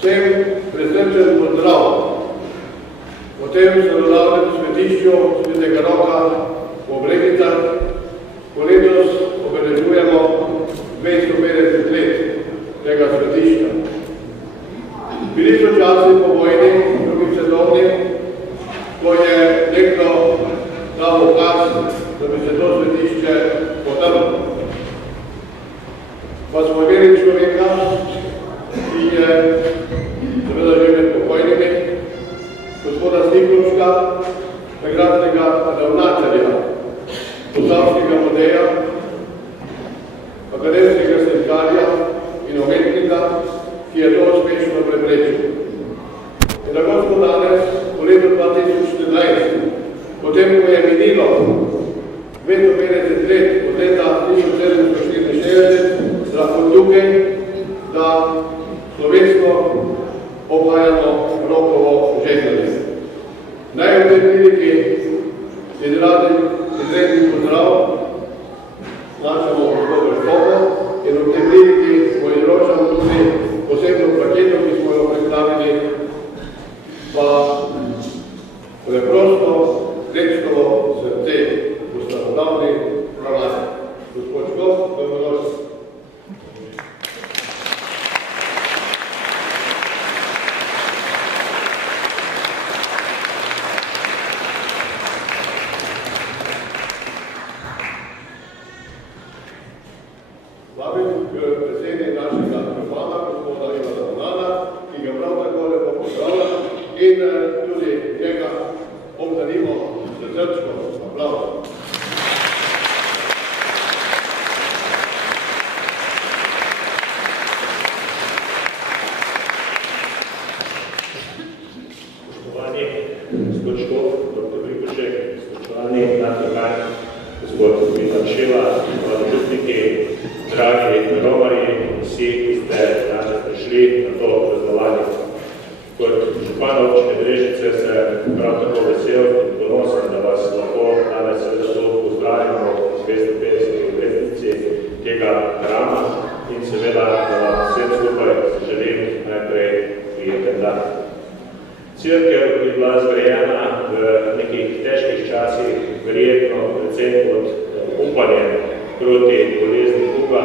Vsem prisrčen pozdrav. V tem starodavnem svetišču Svetega Roka v Obrežicah, ko letos obeležujemo 250 let tega svetišča. Bili so časi po vojni, drugi svetovni, ko je nekdo dal ukaz, da bi se to svetišče potrlo. Pa smo imeli človeka, ki je seveda že med pokojnimi, gospoda Stiklovška, takratnega ravnatelja, posavskega muzeja, akademskega slikarja in umetnika, ki je to uspešno preprečil. In tako smo danes, v letu 2014, potem, ko je minilo 250 let od leta 1764, lahko tukaj, da slovesno obhajamo Rokovo žehnanje. Naj v tej priliki izrazim izredni pozdrav našemu gospodu Škofu in v tej priliki smo izročali tudi posebno plaketo, ki smo jo predstavili, pa preprosto Krečkovo srce v starodavni ravnatelj. Gospod Škof, dobrodošli. Vabim k besedi našega župana, gospoda Ivana Bonana, ki ga prav tako lepo pozdravljam in tudi njega obdarimo z srčkom aplavzom. Spoštovani gospod Škof, dr. Brikušek, spoštovani nadlegar, gospod Milan Šela, spoštovani župniki, dragi romarji in vsi, ki ste danes prišli na to praznovanje. Kot župan občine Brežice sem prav tako vesel in ponosen, da vas lahko danes zato pozdravimo v 250. obletnici tega hrama in seveda, da vam vsem skupaj želim najprej prijeten dan. Cerkev je bila zgrajena v nekih težkih časih, verjetno predvsem pod upanjem proti bolezni kuga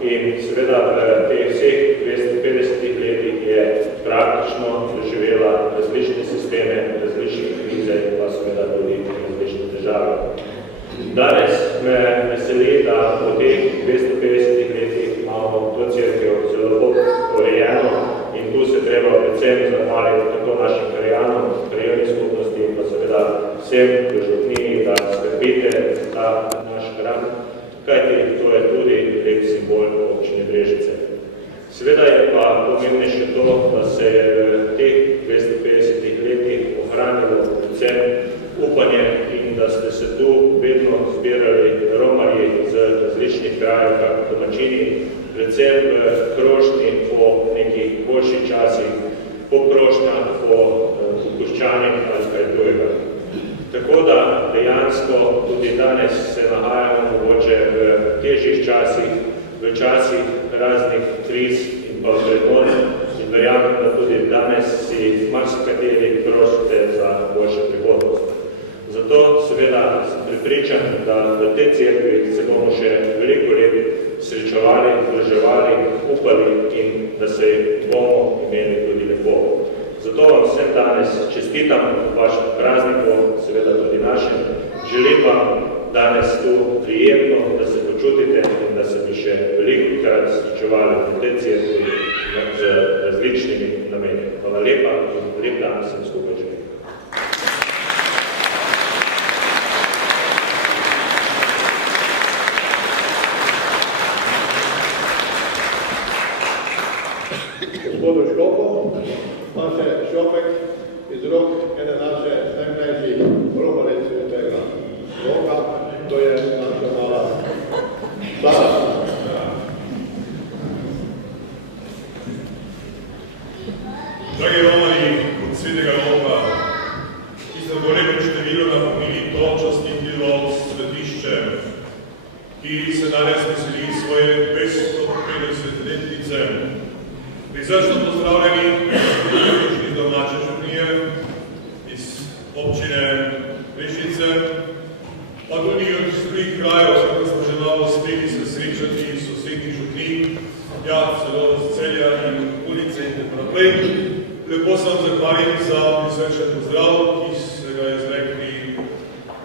in seveda v teh vseh 250 letih je praktično doživela različne sisteme, različne krize in pa seveda tudi različne težave. Danes me veseli, da po teh 250 letih imamo to cerkev zelo urejeno in tu se treba predvsem zahvaliti tako našim krajanom, krajevni skupnosti in pa seveda vsem v župniji, da skrbite za ta naš hram, kajti to je tudi lep simbol občine Brežice. Seveda je pa pomembnejše to, da se je v teh 250 letih ohranilo predvsem upanje in da ste se tu vedno zbirali romarji z različnih krajev, kako domačini, predvsem v krošnji po nekih boljših časih, po krošnjah, po opuščanjih ali kaj drugega. Tako da dejansko tudi danes se nahajamo mogoče v težjih časih, v časih raznih kriz in pa vrednot in verjamem, da tudi danes si marsikateri prosite za boljšo prihodnost. Zato seveda sem prepričan, da v tej cerkvi se bomo še veliko let srečevali, združevali, upali in da se bomo imeli tudi lepo. Zato vam vsem danes čestitam vašem prazniku, seveda tudi našem. Želim vam danes tu prijetno, da se počutite in da se bi še veliko krat srečevali v tej cerkvi z različnimi nameni. Hvala lepa in lep dan sem skupaj želim. Gospodu Škofu, pa še šopek iz rok ene naše najmlajših romaric Svetega Roka, to je naša mala Sara. Dragi romarji od Svetega Roka, ki ste v golemem številu napomnili to častitilo svetišče, ki se danes veseli svoje 250-letnice. Prisrčno pozdravljeni občine Brežice, pa tudi od drugih krajev, kako smo že malo uspeli se srečati iz sosednjih župnij, ja, celo z Celja in ulice in tako naprej. Lepo sem zahvalim za prisrčen pozdrav, ki se ga je izrekli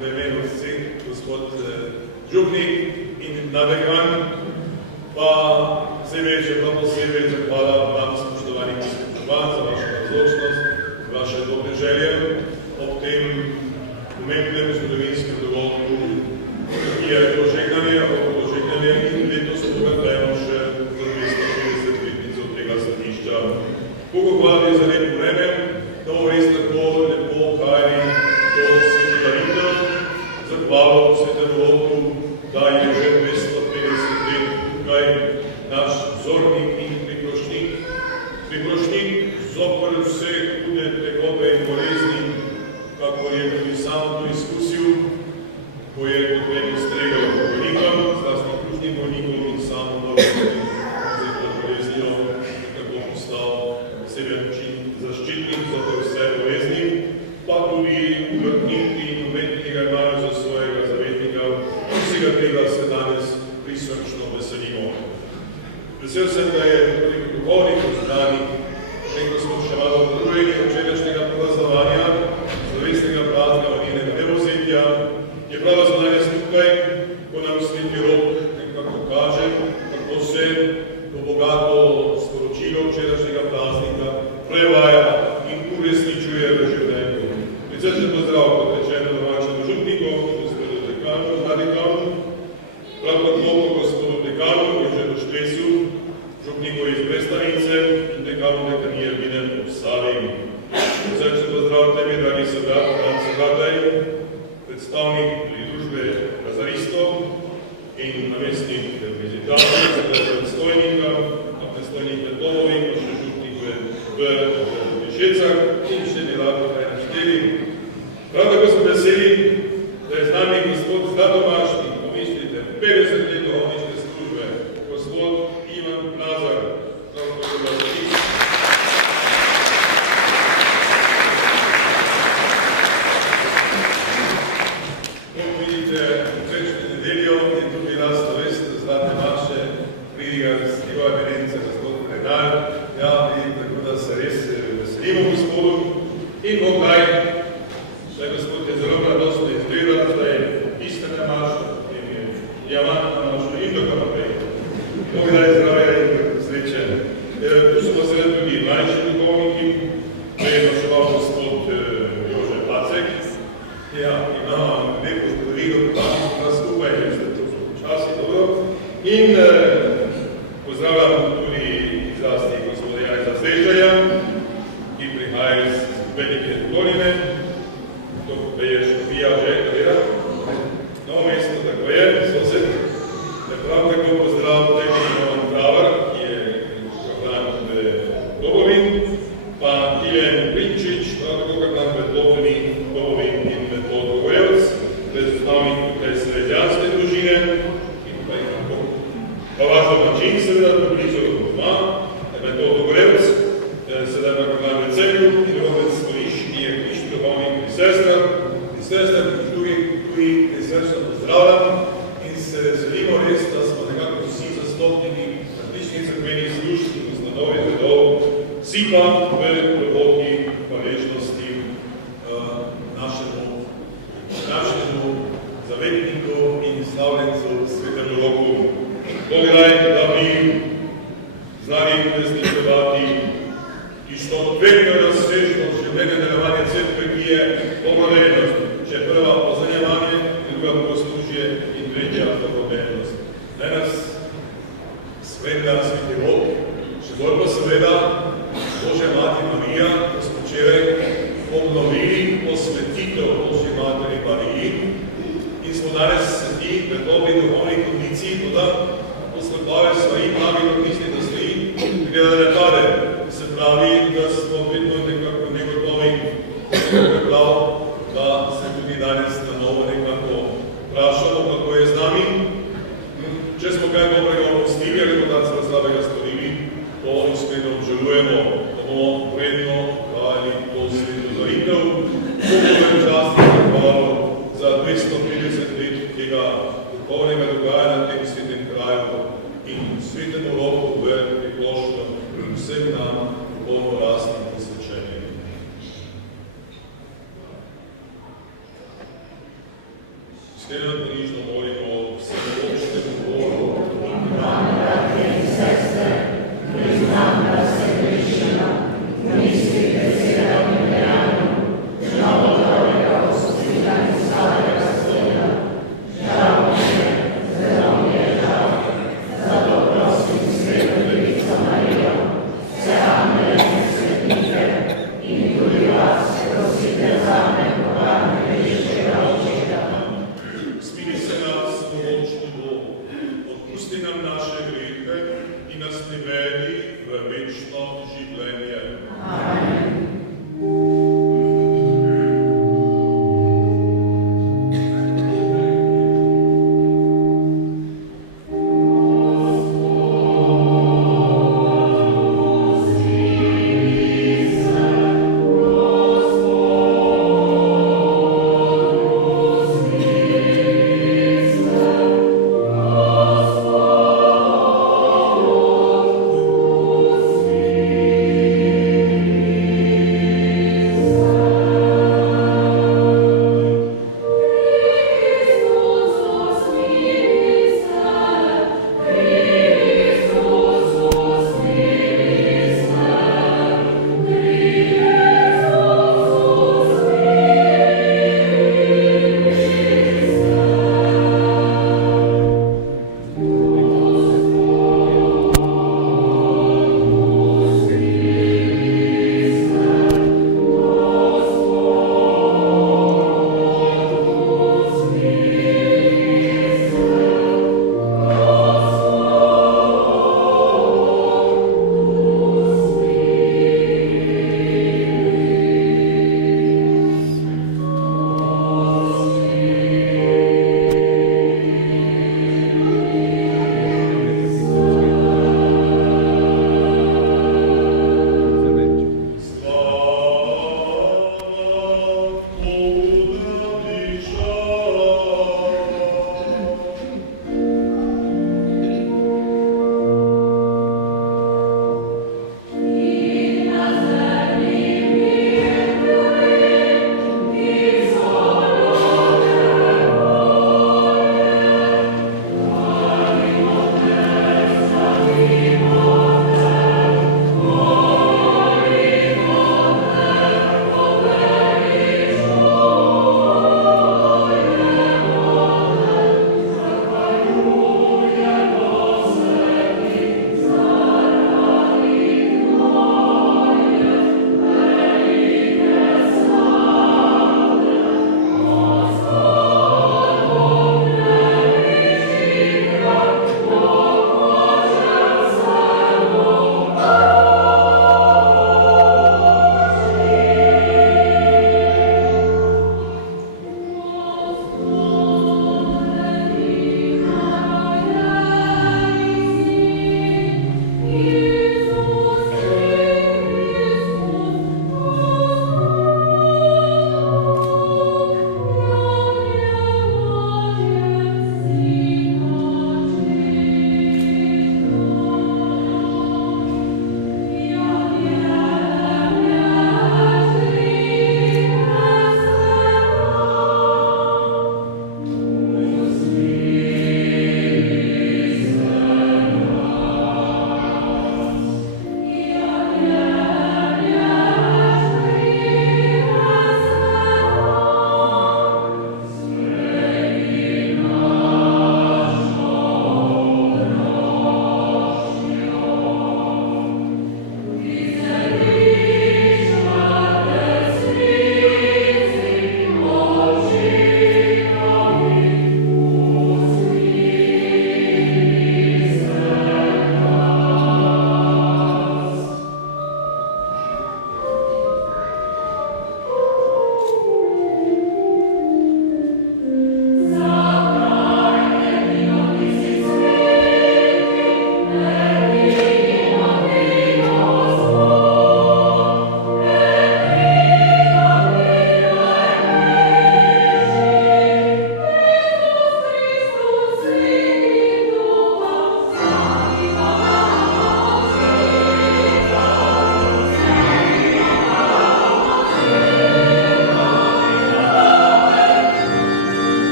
v imenu vseh gospod župnik in nadegran, pa še prav posebej zahvala vam, spoštovani gospod župan, za vašo navzočnost, vaše dobre želje ob tem pomembnem zgodovinskem dogodku, ki je dožegnanje in letos povrteno še za 250 letnico tega središča. Bogu hvala za lepo vreme, da bomo res tako lepo ohajali to sveto daritev, zahvalo svetem dogodku, da je že 250 let tukaj naš vzornik in prikrošnik zopr vseh hude tegobe in bolezni, kakor je tudi sam to izkusil, ko je kot je postregel bolnikom, zlasti kružnim bolnikom in samo boleznijo, tako postal poseben zaščitnik zopr vse bolezni, pa tudi uvrtnik in umetnika imajo za svojega zavetnika. Vsega tega se danes prisrčno veselimo. Vesel sem, da je tudi duhovnih zbranih, ko smo še malo utrujeni včerajšnjega praznovanja, slovesnega praznika Marjinega vnebovzetja, je prav, da smo danes tukaj, ko nam sveti rok nekako kaže, kako se to bogato sporočilo včerajšnjega praznika prevaja in uresničuje v življenju. Prisrčen pozdrav, kot rečeno, domačemu župniku, gospodu dekanu, nadekanu, prav tako gospodu dekanu, ki je že v Štresu, župniku iz Brestanice in dekanu dekanije Viden v Savi. Prisrčen pozdrav tebi, dragi sodat, Franci Gardaj, predstavnik družbe Lazaristov in namestnik vizitarov, predstojnika, predstojnik Domovi, pa še župnik v Brežicah in še bi lahko kaj našteli. Prav tako smo veseli, da je z nami gospod Zlatomašnik, pomislite, 50 let duhovniške službe, gospod Ivan Nazar, prav tako Lazarist. Kot vidite, prejšnjo nedeljo je tu bila slovesna Zlate maše, pridiga njegova eminenca gospod Predal. Ja, in tako da se res veselimo gospodu in Bog daj, da je gospod je zelo radostno izgledal, da je iskana maša, in je diamantna maša in tako naprej. Bog daj zdravja in sreče. Tu smo seveda tudi mlajši duhovniki, to je našoval gospod Jože Pacek. Ja, imamo lepo zgodovino, pa skupaj, ker ste to časi dobro. In pozdravljam tudi zlasti gospoda Jajza Zdežarja, ki prihaja iz Velike Doline. To je Škofija že, katera? Novo mesto, tako je, sosed. Prav tako pozdrav tebi Jovan Travar, ki je kaplan v Dobovin, pa Ilen Brinčič, prav tako kaplan v Dobovin in Metod Gojevc, predstavnik tukaj sredjanske družine, in pa jih tako. Pa vaš domačin, seveda, to blizu doma, Metod Gojevc, sedaj pa kaplan v Celju in Robert Skoriš, ki je krišni duhovnik pri sestrah, ki tudi prisrčno pozdravljam in se veselimo res, da smo nekako vsi zastopniki različnih crkvenih služb in ustanovih redov, vsi pa v globoki hvaležnosti našemu zavetniku in slavljencu svetemu roku. Bog daj, da bi znali uresničevati isto vedno razsežnost življenja delovanja cerkve, ki je dobrodelnost, če prva pozanjevanje, druga bogoslužje in tretja dobrodelnost. Naj nas spremlja sveti rok, še bolj pa seveda Božja Mati Marija, ko smo včeraj obnovili posvetitev Božji Materi Mariji in smo danes sveti v dobri duhovni kondiciji, toda posvetljave svoji pravi, da misli, da stoji, gleda ne pade. Se pravi, da smo vedno nekako negotovi, prav, da se tudi danes na novo nekako vprašamo, kako je z nami. Če smo kaj dobrega opustili ali morda celo slabega storili, to iskreno obžalujemo, da bomo vredno dali to sveto daritev. častnim posvečenjem. Iskreno ponižno molimo vsemogočnemu Bogu, smili se nas, mogočni Bog, odpusti nam naše grehe in nas privedi v večno življenje.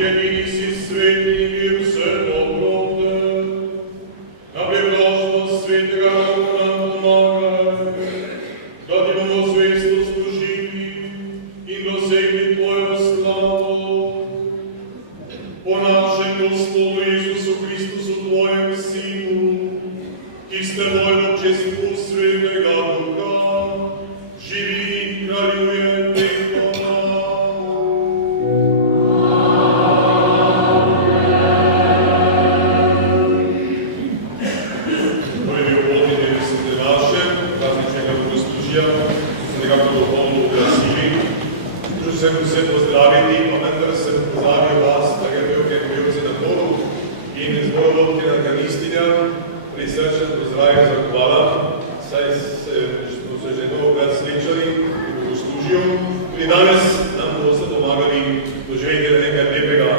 jedini si sveti i vse dobrote. Na privlačnost svetega Duha nam pomagaj, da ti bomo zvesto služili in dosegli tvojo slavo. Po našem Gospodu Jezusu Kristusu, tvojem Sinu, ki s teboj v občestvu svetega Duha živi in kraljuje vedno. Sem vse pozdraviti, pa vendar sem pozdravil vas, drage pevke in pevce na koru in zborovotke na kanistinja. Prisrčen pozdrav in zahvala, saj smo se že mnogokrat srečali in bogoslužijo. Tudi danes nam boste pomagali doživeti nekaj lepega,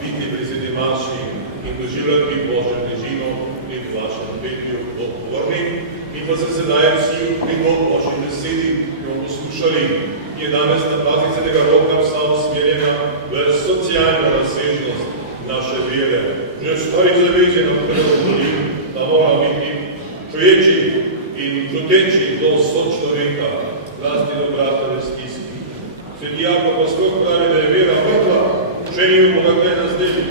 biti pri sveti maši in doživljati Božjo bližino in vašem petju odgovorni. In pa se sedaj vsi pri Božji besedi, ki bomo poslušali, ki je danes na praznik svetega Roka vsa usmerjena v socialno razsežnost naše vere. Že v stari zavezi nam govori, da moramo biti čuječi in čuteči do sočloveka, zlasti do brata v stiski. Sveti Jakob pa sploh pravi, da je vera mrtva, če ni Boga kaj nas deli.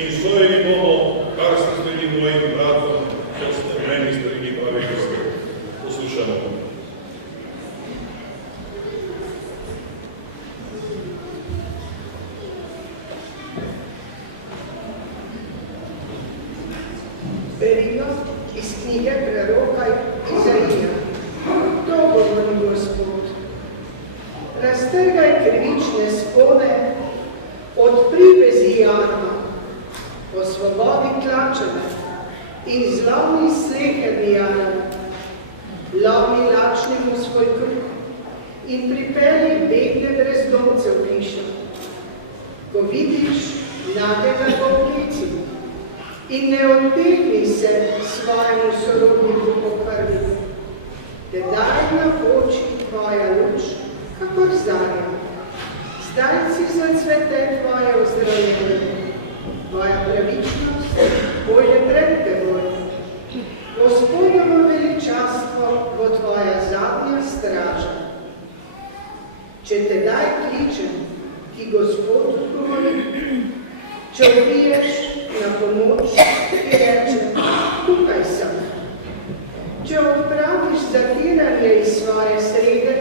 In storili bomo, kar ste storili mojim bratom, to ste meni storili pravi Gospod. Poslušamo. Berilo iz knjige preroka Izaija. To govori Gospod. Raztrgaj krivične spone, odpri vezi jarma, osvobodi tlačene in zlomi sleherni jarem, lomi lačnemu svoj kruh in pripelji bedne brezdomce v hišo. Ko vidiš nagega v oblici, in ne odtegni se svojemu sorodniku po krvi. Tedaj na oči tvoja luč, kakor zarja. Zdaj si zacvete tvoje ozdravljenje, tvoja pravičnost bolje pred teboj. Gospodovo veličastvo bo tvoja zadnja straža. Če tedaj kličem, ti Gospod odgovori, če vpiješ na pomoč, ti reče, tukaj sem. Če odpraviš zatiranje iz svoje srede,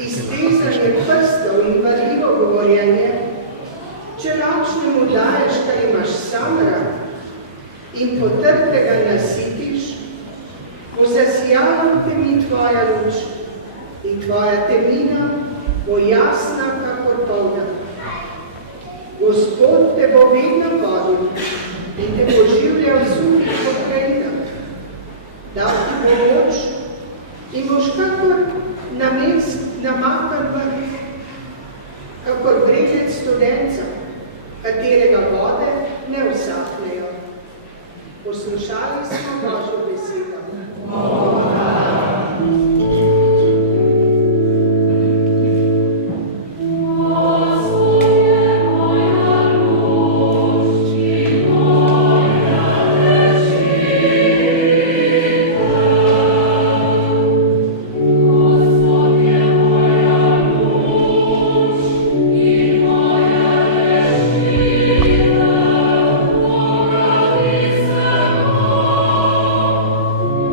iztezanje prstov in varljivo govorjenje, če lačnemu daješ, kar imaš sam rad, in potrtega nasitiš, bo zasijala v temi tvoja luč in tvoja temina bo jasna kakor poldan. Gospod te bo vedno vodil in te poživljal v suhih pokrajinah. Dal ti bo moč in boš kakor namakan vrt, kakor vrelec studenca, katerega vode ne usahnejo. Poslušali smo Božjo besedo.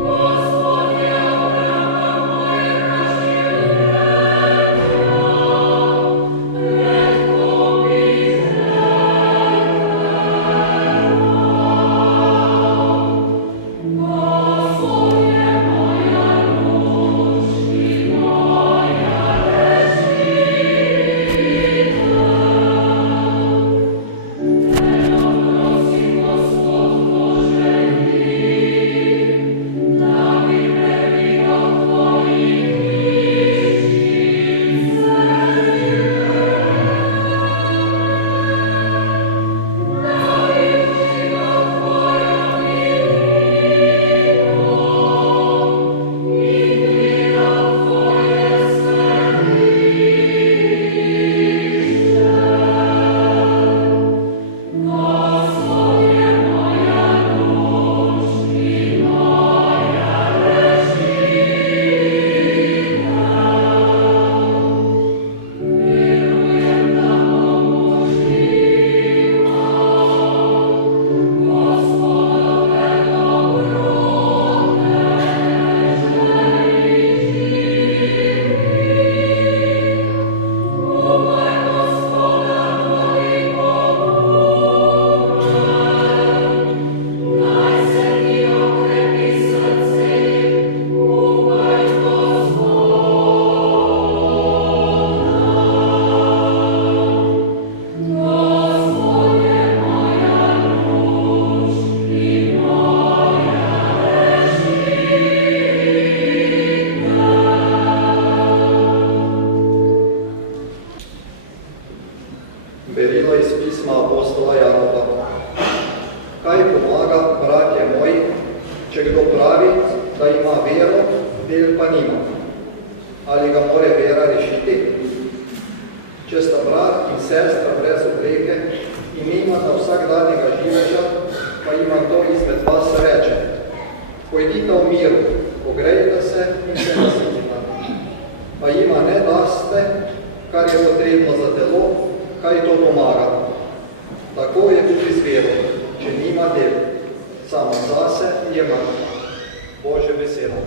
Gospod Berilo iz pisma apostola Jakoba. Kaj pomaga, bratje moji, če kdo pravi, da ima vero, del pa nima? Ali ga more vera rešiti? Če sta brat in sestra brez obleke in nimata vsakdanjega živeža, pa ima kdo izmed vas reče: pojdite v miru, pogrejte se in se nasitite. Pa jima ne daste, kar je potrebno za telo, kaj to pomaga. Tako je tudi z vero, če nima del, samo zase je mrtva. Božja beseda.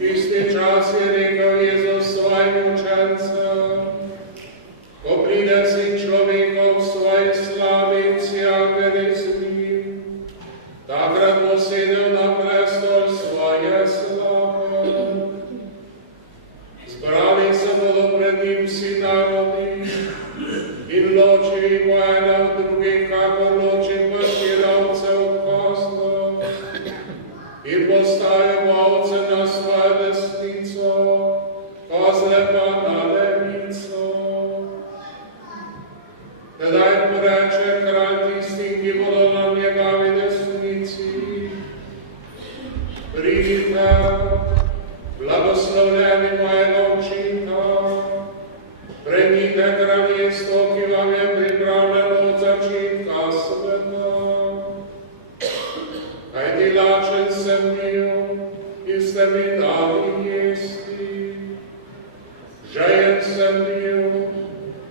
Isti čas je rekel Jezus svojim učencem: ko pride Sin človekov v svoji slavi in vsi angeli z njim, takrat bo sedel na prestol svoje slave. Zbrali se bodo pred njim vsi narodi in ločili bo ene od drugih, kakor loči prsti ovce od kozdov, in postavil ovce na svojo desnico, kozle pa na levico. Tedaj poreče kralj tistim, ki bodo na njegovi desnici: pridite, blagoslovljeni mojega očeta, prejmite kraljestvo, ki vam je pripravljeno od začetka sveta. Kajti lačen sem bil in ste mi dali jesti, žejen sem bil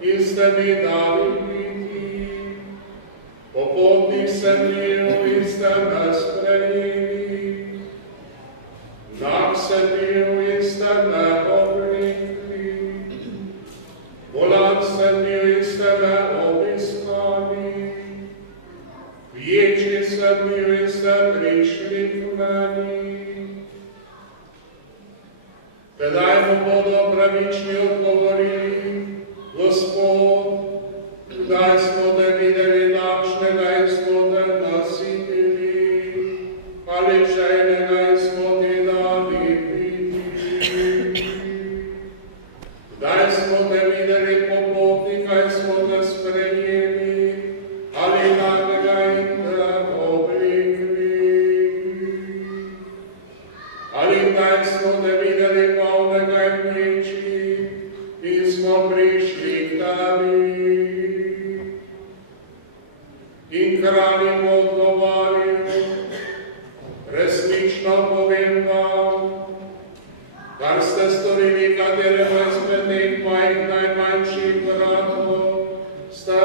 in ste mi dali piti, popotnik sem bil in ste me sprejeli, nag sem bil in ste me oblekli, bolan sem bil in ste me obiskali, vječi sem bil in ste prišli k meni. Tedaj mu bodo pravični odgovorili: Gospod, kdaj smo te videli lačnega in smo te nasitili, ali žejnega in smo ti dali piti? Kdaj smo te videli popotnika in smo te sprejeli, ali nagega in te oblekli? Ali kdaj smo te videli polnega in priči in smo prišli k tebi? In kralj jim odgovoril: resnično povem vam, kar ste storili kateremu izmed teh mojih najmanjših bratov, ste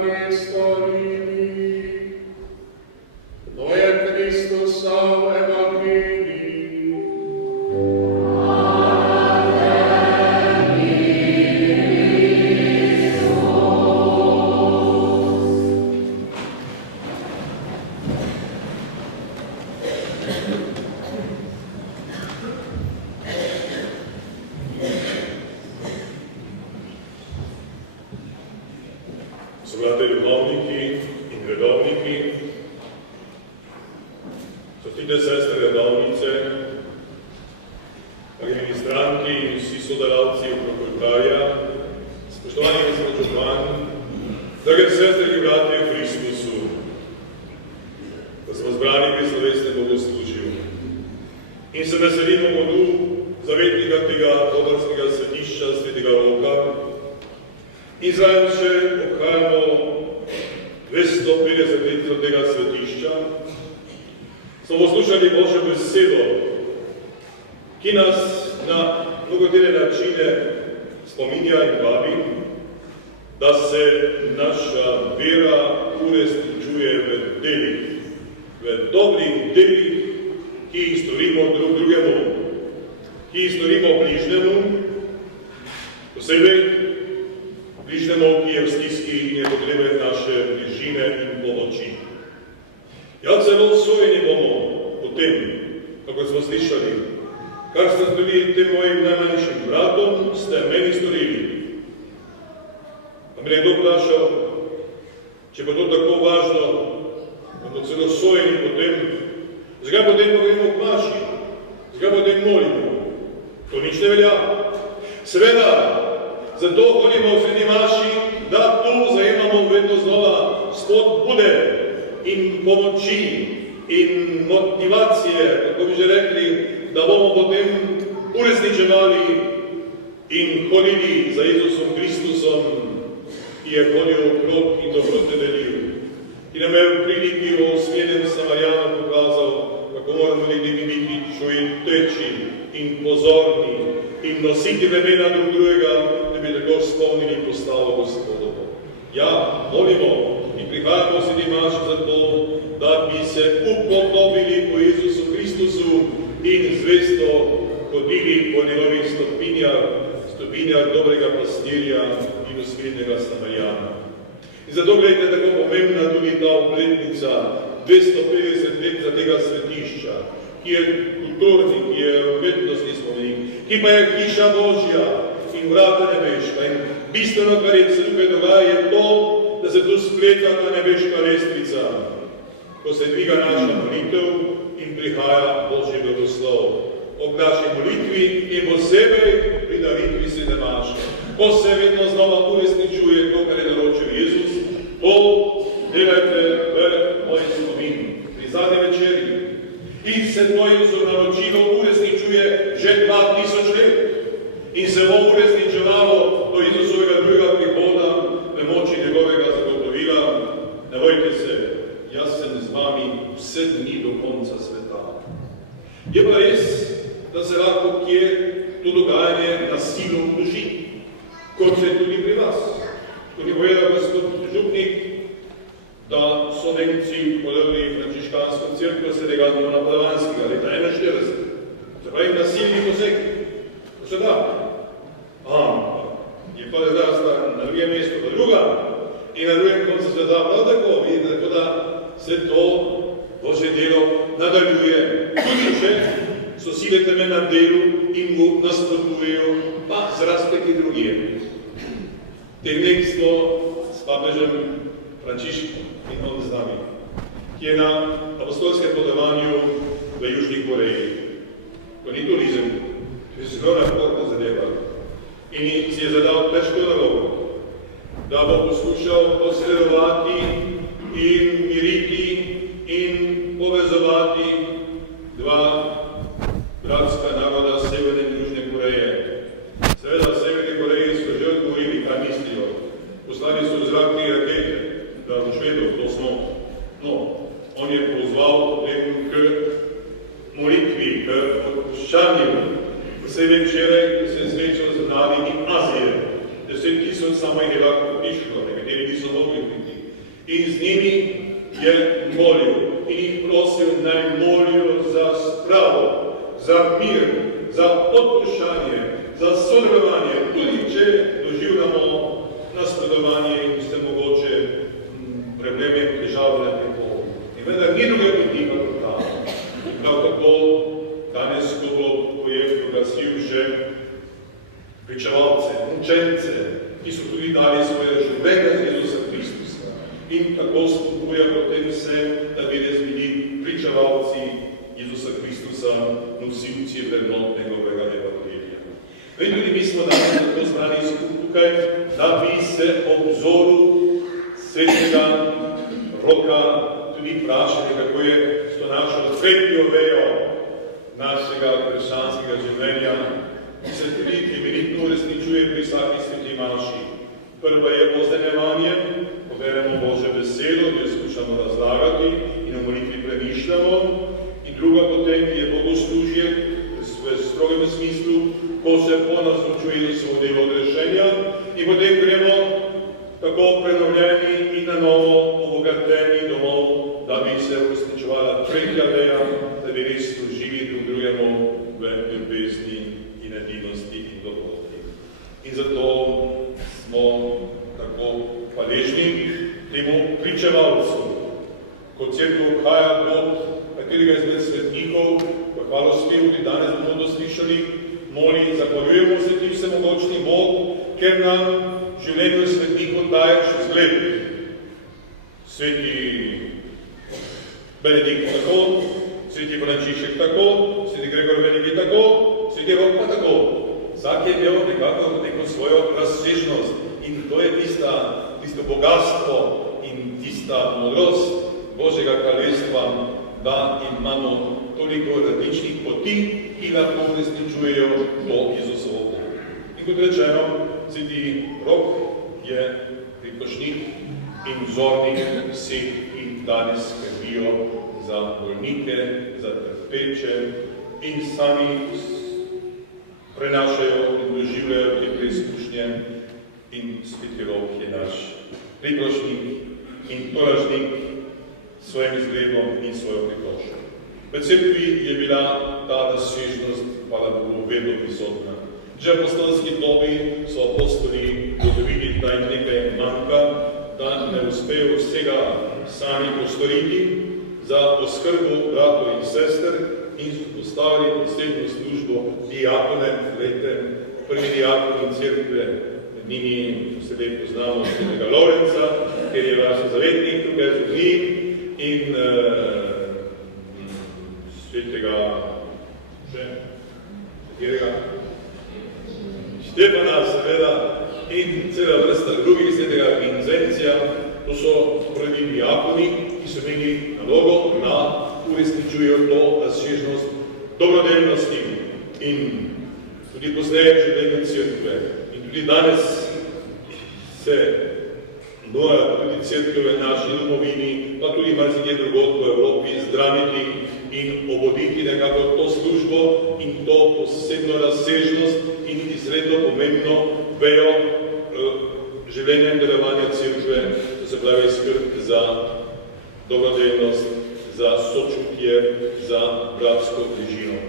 meni storili. To je Kristusov evangelij. zlate duhovniki in redovniki, častite sestre redovnice, ministranti in vsi sodelavci prokoltarja, spoštovani gospod župan, drage sestre in bratje v Kristusu, da smo zbrani pri slovesnem bogoslužju in se veselimo vodu zavetnika tega odrskega svetišča svetega Roka in zdaj še obhajamo 250 let od tega svetišča. Smo poslušali Božjo besedo, ki nas na mnogotere načine spominja in vabi, da se naša vera uresničuje v delih, v dobrih delih, ki jih storimo drug drugemu, ki jih storimo bližnemu, posebej bližnemu, ki je v stiski in je potreben naše bližine in pomoči. Ja, celo sojeni bomo o tem, kako smo slišali, kar ste storili tem mojim najmanjšim bratom, ste meni storili. Pa me nekdo vprašal, če bo to tako važno, bomo celo sojeni potem, zakaj potem govorimo k maši, zakaj potem molimo? To nič ne velja. Seveda, zato govorimo v srednji maši, da tu zajemamo vedno znova spodbude in pomoči in motivacije, kako bi že rekli, da bomo potem uresničevali in hodili za Jezusom Kristusom, ki je hodil okrog in dobrote delil. Ki nam je v priliki o usmjenem Samarijanu pokazal, kako moramo ljudmi biti čujeteči in pozorni in nositi vremena drug drugega, da bi tako spomnili postavo Gospodovo. Ja, molimo in prihajamo v sredi maši zato, da bi se upodobili po Jezusu Kristusu in zvesto hodili po njegovih stopinjah dobrega pastirja in usmjenega Samarijana. In zato gledajte, tako pomembna tudi ta obletnica 250 let za tega svetišča, ki je kulturni, ki je umetnostni spomenik, ki pa je hiša Božja in vrata nebeška. In bistveno, kar se tukaj dogaja, je to, da se tu spleta ta nebeška lestvica, ko se dviga naša molitev in prihaja Božji blagoslov. Ob naši molitvi in posebej pri daritvi srede maše, ko se vedno znova uresničuje to, kar je naročil Jezus, to delajte v moji spomin, pri zadnji večeri. In se to Jezusovo naročilo uresničuje že 2000 let in se bo uresničevalo do Jezusovega drugega prihoda v moči njegovega zagotovila. Ne bojte se, jaz sem z vami vse dni do konca sveta. Je pa res, da se lahko kje to dogajanje na silo vloži, kot se tudi pri vas. Kot je povedal gospod župnik, da so Nemci podali frančiškansko cerkev sredega Antona Padavanskega leta 1941. Se pravi, nasilni poseg. To se da. Je pa zdaj na drugem mestu, pa druga. In na drugem koncu sveta prav tako. Vidite, tako da se to Božje delo nadaljuje. Tudi če so sile teme na delu in mu nasprotujejo, pa zrasteki drugije. Tehnik smo s papežem Frančiškom in on z nami, ki je na apostolskem potovanju v Južni Koreji. To ni turizem, to je zelo naporna zadeva. In si je zadal težko nalogo, da bo poskušal posredovati in miriti in povezovati dva bratska naroda Severne in Južne Koreje. Seveda, v Severni Koreji so že odgovorili, kaj mislijo. Poslali so zrakne rakete, da v Švedu, to smo. No, on je pozval potem k molitvi, k odpuščanju. Posebej včeraj, ko se je srečal z mladimi Azije. 10 000 samo jih je lahko prišlo, nekateri niso mogli biti. In z njimi je molil in jih prosil, naj molijo za spravo, za mir, za odpuščanje, za sodelovanje, tudi če doživljamo nasledovanje in ste mogoče probleme in težave na tem polu. In vendar ni druge poti kot ta. In prav tako danes, ko je proglasil že pričevalce, učence, ki so tudi dali svoje življenje z Jezusa Kristusa. in tako spodbuja potem vse, da bi res bili pričevalci Jezusa Kristusa, nosilci vrednot njegovega evangelija. In tudi mi smo danes tako zbrani tukaj, da bi se ob vzoru svetega Roka tudi vprašali, kako je s to našo tretjo vejo našega krščanskega življenja, ki se tudi temeljitno uresničuje pri vsaki sveti maši. Prva je ozdenjevanje, ko beremo Božjo besedo, jo skušamo razlagati in v molitvi premišljamo, in druga potem je bogoslužje v strogem smislu, ko se ponazročuje Jezusovo delo odrešenja in potem gremo tako prenovljeni in na novo obogateni domov, da bi se uresničevala tretja veja, da bi res služili drug drugemu v ljubezni in edinosti in dobrosti. In zato smo tako hvaležni temu pričevalcu, kot cerkev Kaja God, katerega izmed svetnikov, v hvalospevu, ki danes bomo doslišali, moli, zahvaljujemo se ti vsemogočni Bog, ker nam življenju svetnikov daješ zgled. Sveti Benedikt tako, sveti Frančišek tako, sveti Gregor Veliki tako, sveti Rok pa tako. Vsak je imel nekako neko svojo razsežnost in to je tisto bogatstvo in tista modrost Božjega kraljestva, da imamo toliko različnih poti, ki lahko uresničujejo to Jezusovo pot. In kot rečeno, sveti Rok je pripočnik in vzornik vseh, ki danes skrbijo za bolnike, za trpeče in sami prenašajo in doživljajo te preizkušnje in sveti Rok je naš priprošnik in tolažnik s svojim zgledom in svojo priprošnjo. V cerkvi je bila ta razsežnost, hvala Bogu, vedno prisotna. Že v apostolski dobi so apostoli ugotovili, da jim nekaj manjka, da ne uspejo vsega sami postoriti za oskrbo bratov in sester in so postavili posebno službo diakone, prvi diakon cerkve, med njimi se lepo poznamo svetega Lorenca, ker je vaš zavetnik, tukaj z njim, in svetega Štefana, seveda, in cela vrsta drugih, svetega Vincencija. To so prvi diakoni, ki so imeli nalogo, da uresničujejo to razsežnost dobrodelnosti in tudi pozneje življenja cerkve. In tudi danes se morajo tudi cerkve v naši domovini, pa tudi marsikje drugod v Evropi zdraviti in oboditi nekako to službo in to posebno razsežnost in izredno pomembno vejo življenja in delovanja cerkve, to se pravi skrb za dobrodelnost, za sočutje, za bratsko bližino.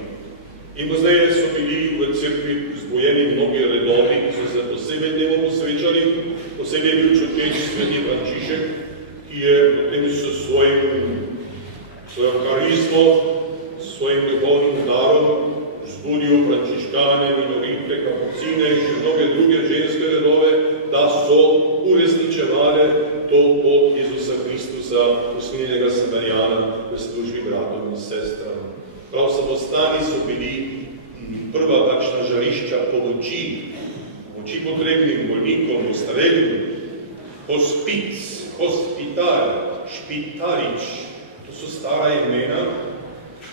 In pozneje so bili v cerkvi vzbojeni mnogi redovi, ki so se posebej temu posvečali. Posebej je bil čuteč sveti Frančišek, ki je potem s svojo karizmo, s svojim duhovnim darom vzbudil frančiškane, minorite, kapucine in še mnoge druge ženske redove, da so uresničevale to pot Jezusa Kristusa, usmiljenega Samarijana v službi bratom in sestram. Prav samostani so bili prva takšna žarišča pomoči potrebnim bolnikom, ostarelim, hospic, hospital, špitalič, to so stara imena,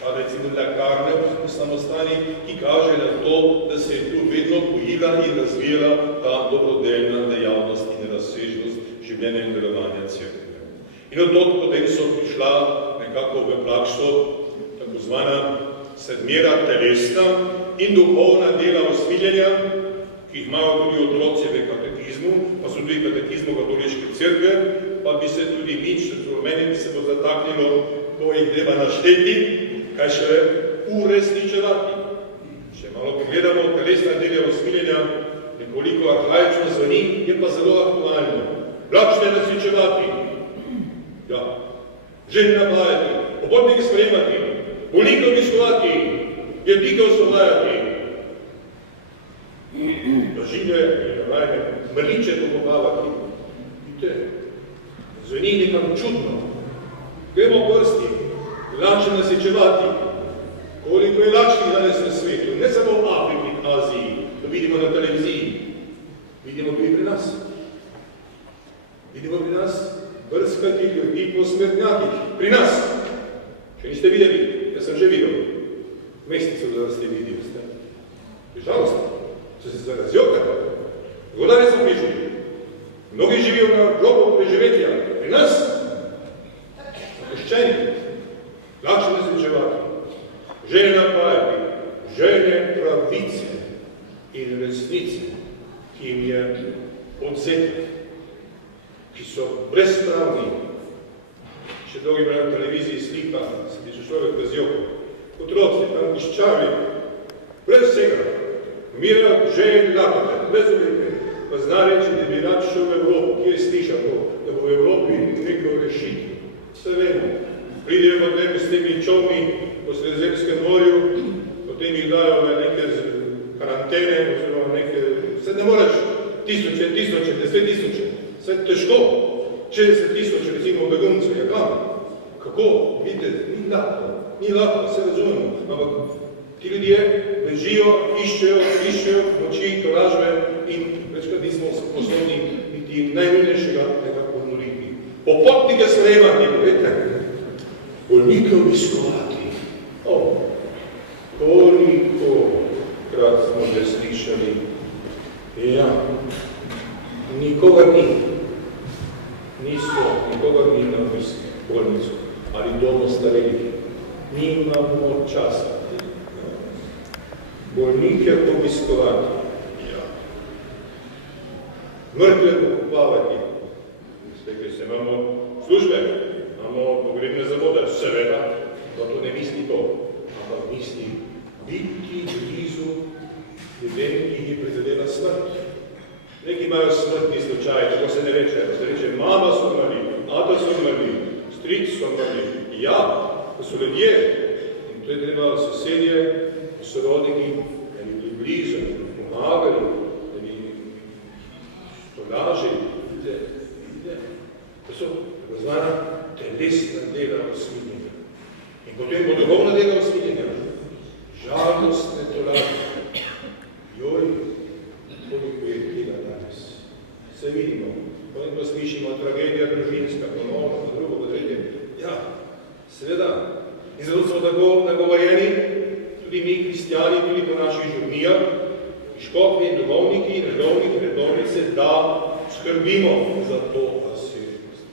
pa recimo lekarne v samostani, ki kaže na to, da se je tu vedno pojila in razvijala ta dobrodelna dejavnost in razsežnost življenja in delovanja cerkve. In od tod potem so prišla nekako v prakso tako zvana sedmera telesna in duhovna dela usmiljenja, ki jih imajo tudi otroci v katekizmu, pa so tudi katekizmu katoliške cerkve, pa bi se tudi nič, meni bi se bo zataknilo, ko jih treba našteti, kaj še uresničevati. Če malo pogledamo, telesna delja usmiljenja, nekoliko arhaično zveni, je pa zelo aktualno. Lačne nasvičevati, ja, ženi nabajati, obodnike sprejemati, bolnike obiskovati, jednike osvobajati, Žive, mrliče pomagavati. Vidite, zveni nekam čudno. Gremo v vrsti, lače nasečevati. Koliko je lačnih danes na svetu, ne samo v Afriki, Aziji, to vidimo na televiziji, vidimo tudi pri nas. Vidimo pri nas brskati ljudi po smrtnjakih. Pri nas. Še niste videli, jaz sem že videl. Mestico, da ste videli, ste. Žalostno, so se zdaj razjokali. Vodane so prišli. Mnogi živijo na robu preživetja. Pri nas, zapuščeni, lače nasečevati, žene napajati, žene pravice in resnice, ki jim je odzeti, ki so brezpravni. Še dolgi pravi na televiziji slika, se bi še človek razjokal. Otroci, tam iščavi, brez vsega, umirajo žene lakate, brez uletke. Pa zna reči, da bi rad šel v Evropo, kje je slišal, da bo v Evropi nekaj rešiti. Vse vemo. Pridejo potem s temi čovmi po Sredozemskem morju, potem jih dajo na neke karantene, oziroma neke, vse ne moreš, tisoče, 10 000, vse težko, 60 000, recimo beguncev, je kam? Kako? Vidite, ni lahko, vse razumemo, ampak ti ljudje bežijo, iščejo moči, tolažbe in večkrat nismo sposobni niti najnujnejšega nekako odmoriti. Popotnike sprejemati, vedete, bolnike obiskovati. Koliko krat smo že slišali, ja, nikogar ni. Nikogar ni na bolnico ali domu starejih. Nimamo časa. Bolnike obiskovati. Ja. Mrtve pokopavati. Stekli se, imamo službe, imamo pogrebne zavode, seveda, pa to ne misli to, ampak misli biti blizu ljudem, ki jih prizadeva smrt. Neki imajo smrtni slučaj, tako se ne reče. Se reče, mama so umrli, ata so umrli, stric so umrli. Ja, to so ljudje. In to je treba sosedje, sorodniki, da bi bili blizu, da bi pomagali, da bi stolažili. Vidite? To so razvana telesna dela usmiljenja. In potem bo duhovna dela usmiljenja. Žalostne tolaže. Joj, koliko je tega danes. Vse vidimo. Potem pa slišimo tragedija družinska, ponovno, drugo, tretje. Ja, seveda. In zato smo tako nagovorjeni, tudi mi, kristjani, tudi po naših žurnijah, škofji, duhovniki, redovnice, da skrbimo za to osebnost.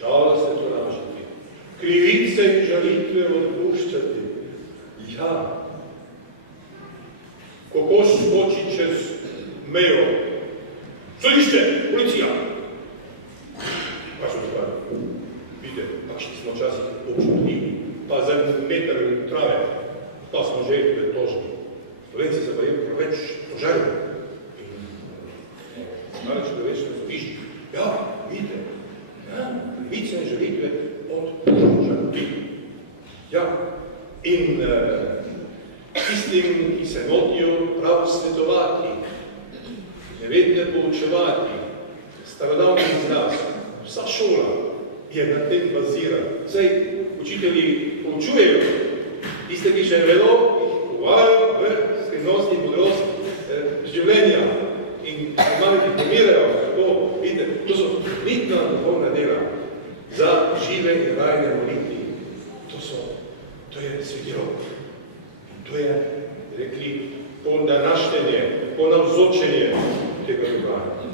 Žalostne tolažiti. Krivice in žalitve odpuščati. Ja. Kokoš skoči čez mejo. Sodišče, policija. Pa še pravi. Vidite, kakšni smo časih občutljivi. Pa za meter trave, pa smo že pretožni. Slovenci se pa je preveč požarili. In namreč preveč na sodišči. Ja, vidite, krivice in žalitve odpuščati. Ja, in tistim, ki se motijo, prav svetovati, nevedne poučevati, starodavni izraz. Vsa šola je na tem bazira. Vsej učitelji poučujejo, tiste, ki še vedo, jih uvajajo v skrivnost in modrost življenja in malo diplomirajo. Vidite, to so bitna duhovna dela za žive in rajne molitvi. To je sveti rok. To je, rekli, ponanaštenje, ponavzočenje tega dogajanja.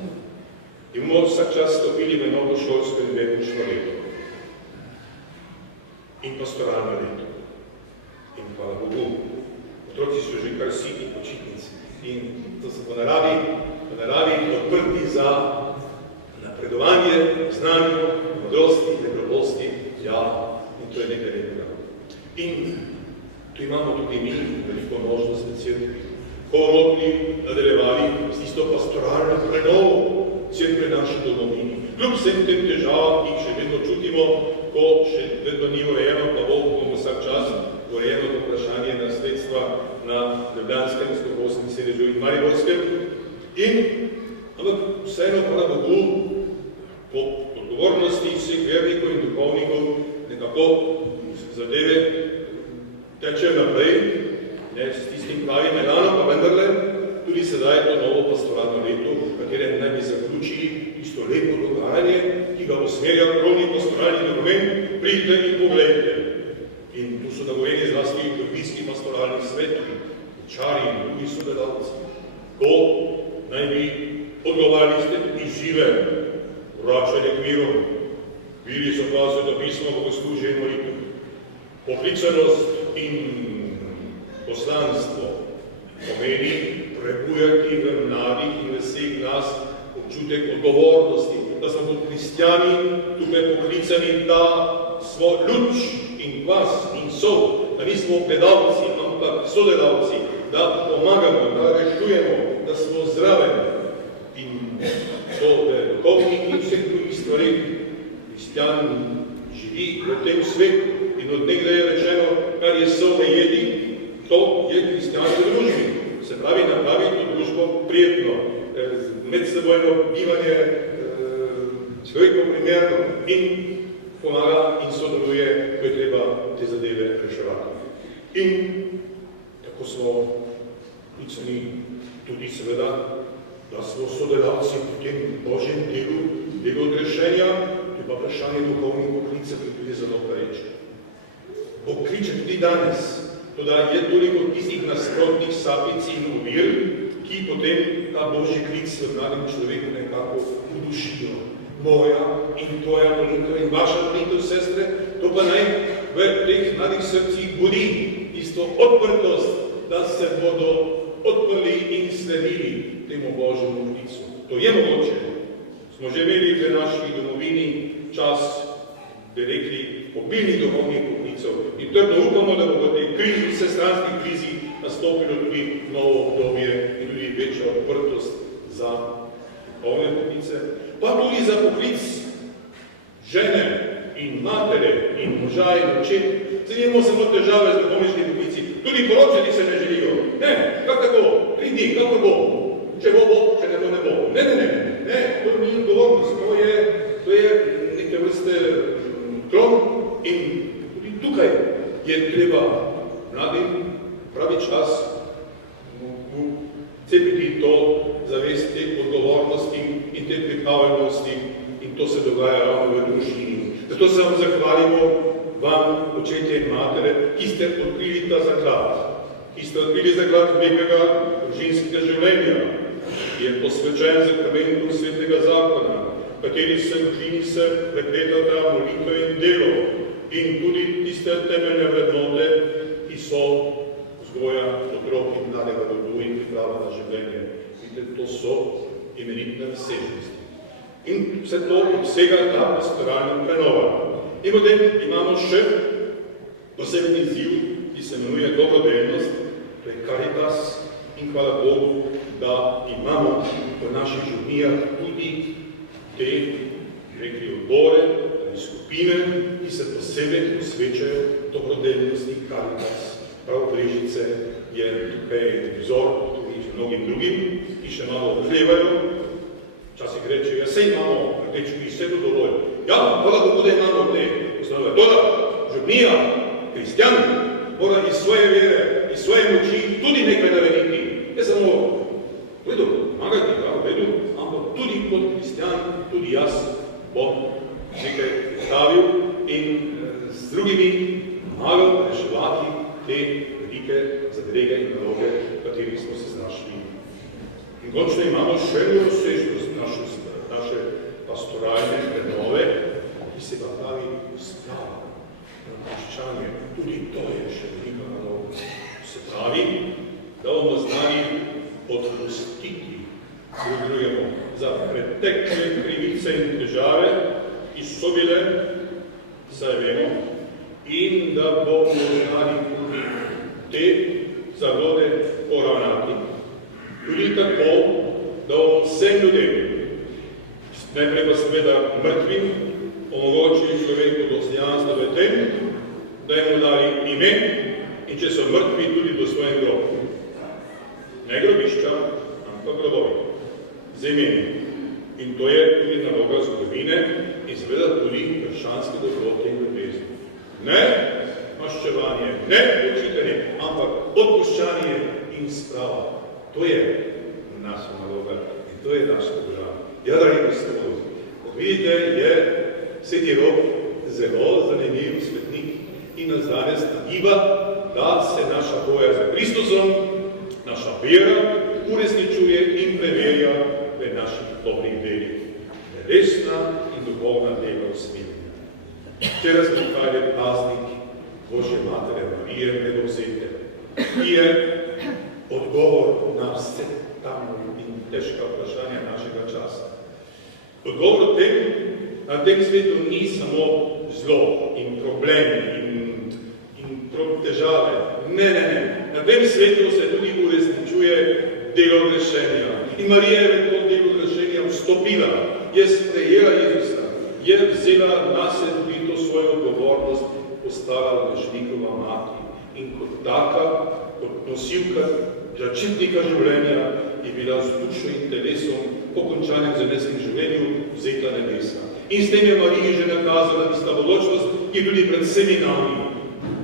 In bomo vsak čas stopili v novo šolsko in vednično leto. In pastoralno leto. In hvala Bogu, otroci so že kar siti počitnici. In to so po naravi odprti za napredovanje, znanju, modrosti, leprobosti. Ja, in to je nekaj lepega. In tu imamo tudi mi veliko možnost v cerkvi. Ko bomo tudi nadaljevali s tisto pastoralno prenovo cerkve naši domovini. Kljub vsem tem težavam, ki jih še vedno čutimo, ko še vedno ni urejeno, pa bomo vsak čas urejeno to vprašanje nasledstva na ljubljanskem, skrbosnem sedežu in mariborskem. Ampak vseeno, hvala Bogu, po odgovornosti vseh vernikov in duhovnikov nekako zadeve tečejo naprej, ne s tistim pravim elanom, pa vendarle tudi sedaj to novo pastoralno leto, v katerem naj bi zaključili isto lepo dogajanje, ki ga usmerja krovni pastoralni dokument, pridite in pogledajte. In tu so nagoveni zlasti ljubijski pastoralni svetovi, čari in drugi sodelavci. Ko naj bi odgovarjali ste izzive, vračanje k miru, bili so pa svetopismo, bogoslužje in molitev. Poklicanost in poslanstvo pomeni prebujati v mladih in v vseh nas občutek odgovornosti, da smo kot kristjani tukaj poklicani, da smo luč in glas in sol, da nismo gledalci, ampak sodelavci, da pomagamo, da rešujemo, da smo zraven in to v duhovnih in vseh drugih stvarih. Kristjan živi v tem svetu in od nekdaj je rečeno, kar je sol ne jedi, to je kristjanske družbi. Se pravi, napravi to družbo prijetno, medsebojno bivanje, človekov primerno in pomaga in sodeluje, ko je treba te zadeve reševati. In tako smo klicani tudi seveda, da smo sodelavci v tem Božjem delu odrešenja, to je pa vprašanje duhovnih poklicev, ki tudi zelo prereče. Bog kliče tudi danes, toda je toliko tistih nasprotnih sapic in ovir, ki potem ta Božji klic v mladem človeku nekako udušijo. Moja in tvoja molitev in vaša molitev, sestre, to pa naj v teh mladih srcih budi isto odprtost, da se bodo odprli in sledili temu Božjemu klicu. To je mogoče. Smo že imeli v naši domovini čas, bi rekli, obilnih duhovnih poklicov in trdno upamo, da bo v tej krizi, vsestranski krizi, nastopilo tudi novo obdobje in tudi večja odprtost za duhovne poklice, pa tudi za poklic žene in matere in moža in očet. Zdaj nimamo samo težave z duhovniškimi poklici, tudi poročeni se ne želijo. Ne, kak tako, 3 dni, kako bo? Če bo, če ne bo, ne bo. Ne, to ni odgovornost, to je neke vrste klon in tudi tukaj je treba mladim pravi čas cepiti to zavest te odgovornosti in te pripravljenosti in to se dogaja ravno v družini. Zato se vam zahvalimo, vam, očetje in matere, ki ste odkrili ta zaklad, ki ste odkrili zaklad lepega družinskega življenja, ki je posvečen zakramentu svetega zakona, v kateri se družini se prepletata molitve in delo in tudi tiste temeljne vrednote, ki so vzgoja otrok in mladega rodu in priprava na življenje. Vidite, to so imenitne razsežnosti. In vse to obsega ta pastoralna prenova. In potem imamo še poseben izziv, ki se imenuje dobrodelnost, to je Caritas in hvala Bogu, da imamo v naših župnijah tudi te, rekli, odbore, skupine, ki se posebej posvečajo dobrodelnosti Caritas. Prav Brežice je tukaj vzor tudi mnogim drugim, ki še malo odlevajo. Včasih rečejo, sej imamo rdečo križ, vse to dovolj. Ja, hvala Bogu, da imamo te osnove. Toda, župnija, kristjan, mora iz svoje vere, iz svoje moči tudi nekaj narediti. Ne samo, vedo, pomagati, prav, vedo, ampak tudi kot kristjan, tudi jaz bom nekaj postavil in z drugimi pomagal reševati te velike zadrege in naloge, v katerih smo se znašli. In končno imamo še eno razsežnost naše pastoralne prenove, ki se pa pravi sprava, napuščanje. Tudi to je še velika naloga. Se pravi, da bomo znali odpustiti drugemu za pretekle krivice in težave, ki so bile, saj vemo, in da bomo znali tudi te zavode poravnati. Tudi tako, da bomo vsem ljudem, najprej pa seveda mrtvim, omogočili človeku dostojanstvo v tem, da jim mu dali ime in če so mrtvi tudi do svojih grob. Ne grobišča, ampak grobovi, z imeni. In to je tudi naloga zgodovine, in seveda tudi krščanske dobrote in ljubezni. Ne maščevanje, ne očitanje, ampak odpuščanje in sprava. To je naša naloga in to je naš pogoran. Ja, dragi prostovoljci, kot vidite, je Sveti Rok zelo zanimiv svetnik in nas danes nagiba, da se naša boja za Kristusom, naša vera uresničuje in preverja v naših dobrih delih. Resna in duhovna dela usmiljenja. Včeraj smo kaj praznik Božje Matere Marije Medovzete, ki je odgovor na vse tamno in težka vprašanja našega časa. Odgovor na tem svetu ni samo zlo in problem in težave. Ne. Na tem svetu se tudi uresničuje delo grešenja. In Marija je v to delo grešenja vstopila, je sprejela Jezusa, je vzela nase tudi to svojo odgovornost, postala grešnikova mati. In kot taka, kot nosilka, začetnika življenja, je bila z dušo in telesom po končanem zemljskem življenju vzeta nebesa. In s tem je Mariji že nakazala tista bodočnost, ki je tudi pred vsemi nami.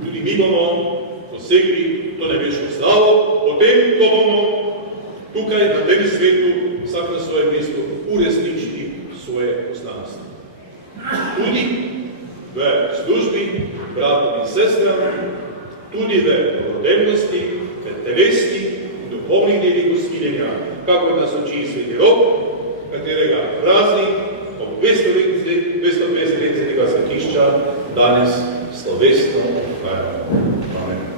Tudi mi bomo dosegli to nebeško slavo, potem, ko bomo tukaj na tem svetu, vsak na svojem mestu, uresničili svoje poslanstvo. Tudi v službi bratom in sestram, tudi v dobrodelnosti, v telesni in duhovnih delih usmiljenja, kako nas uči Sveti Rok, katerega praznik ob 250 letnega svetišča danes slovesno odpravljamo. Amen.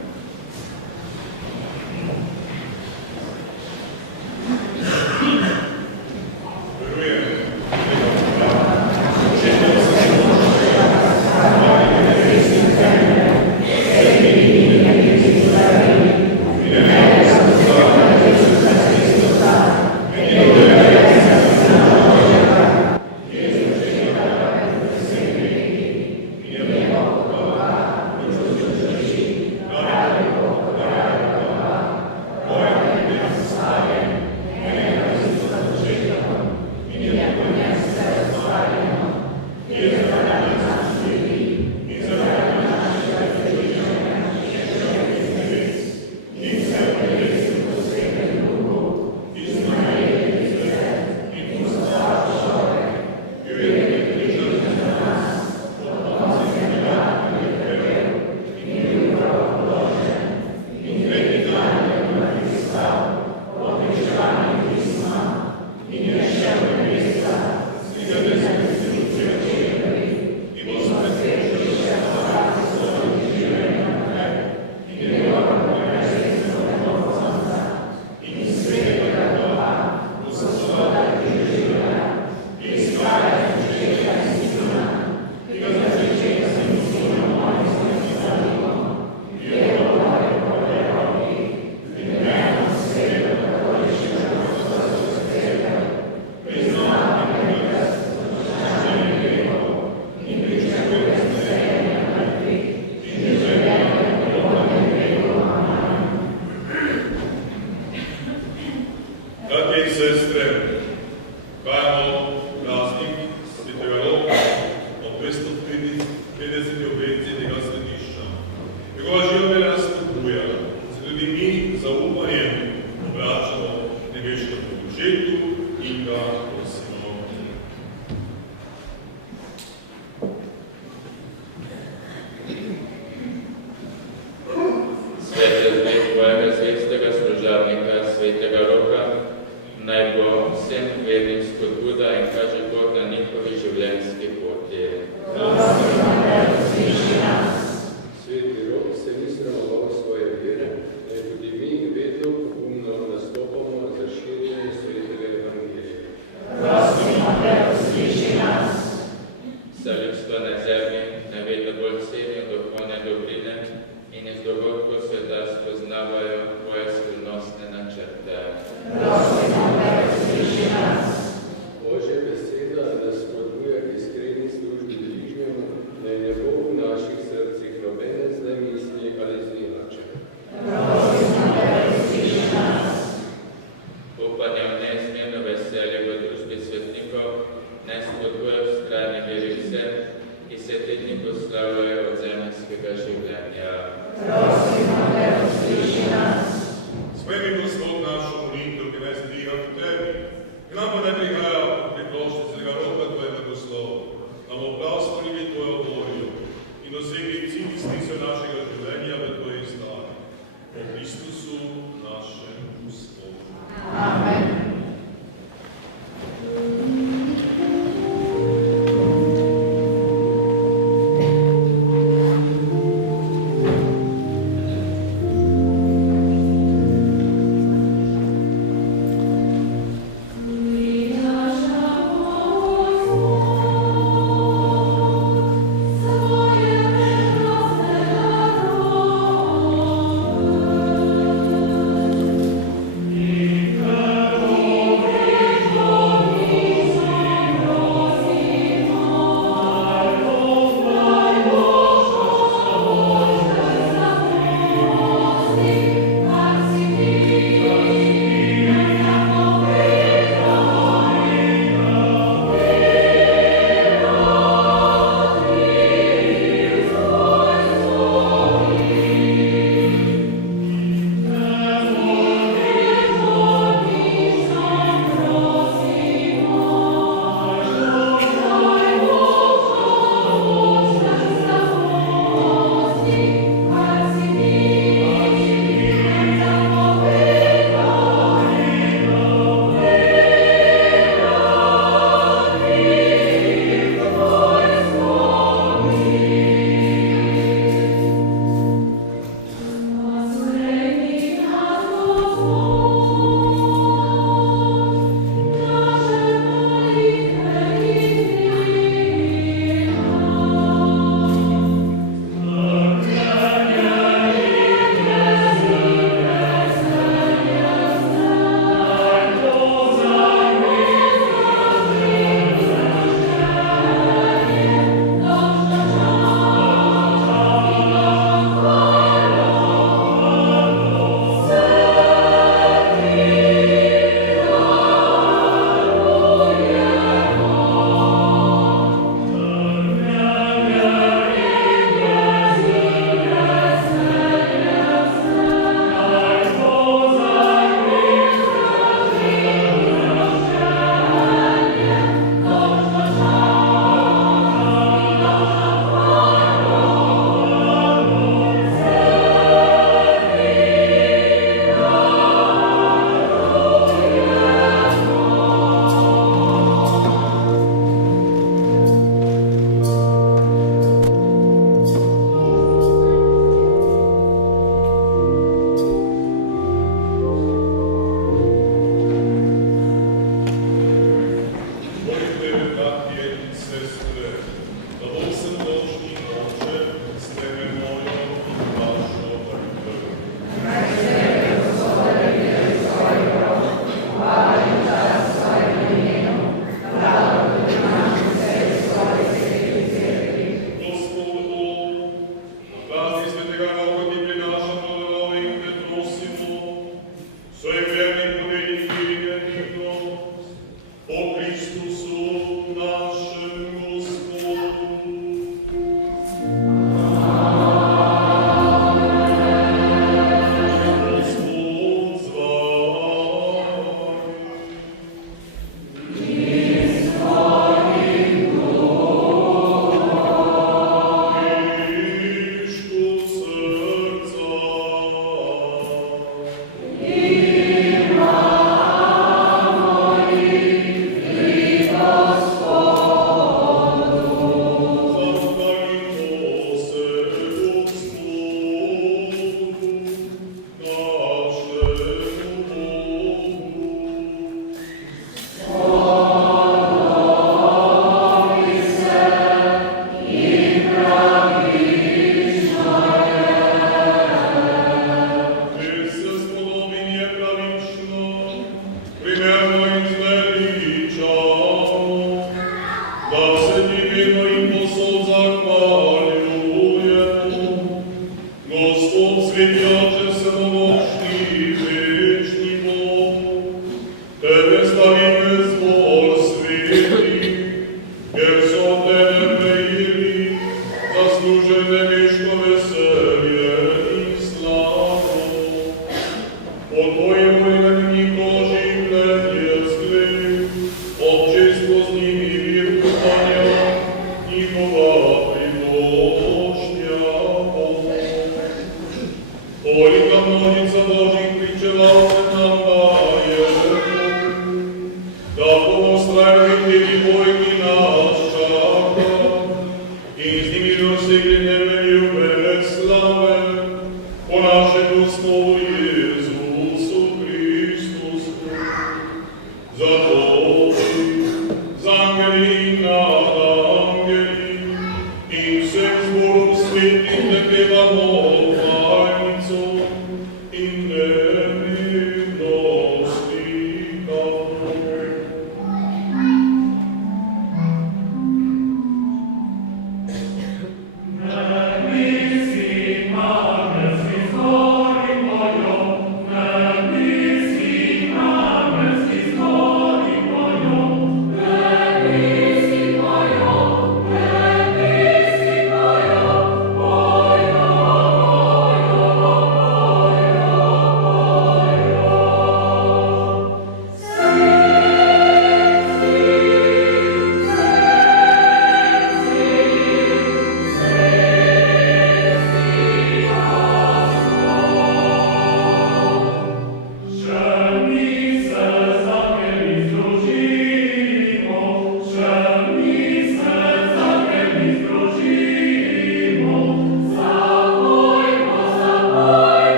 Svetega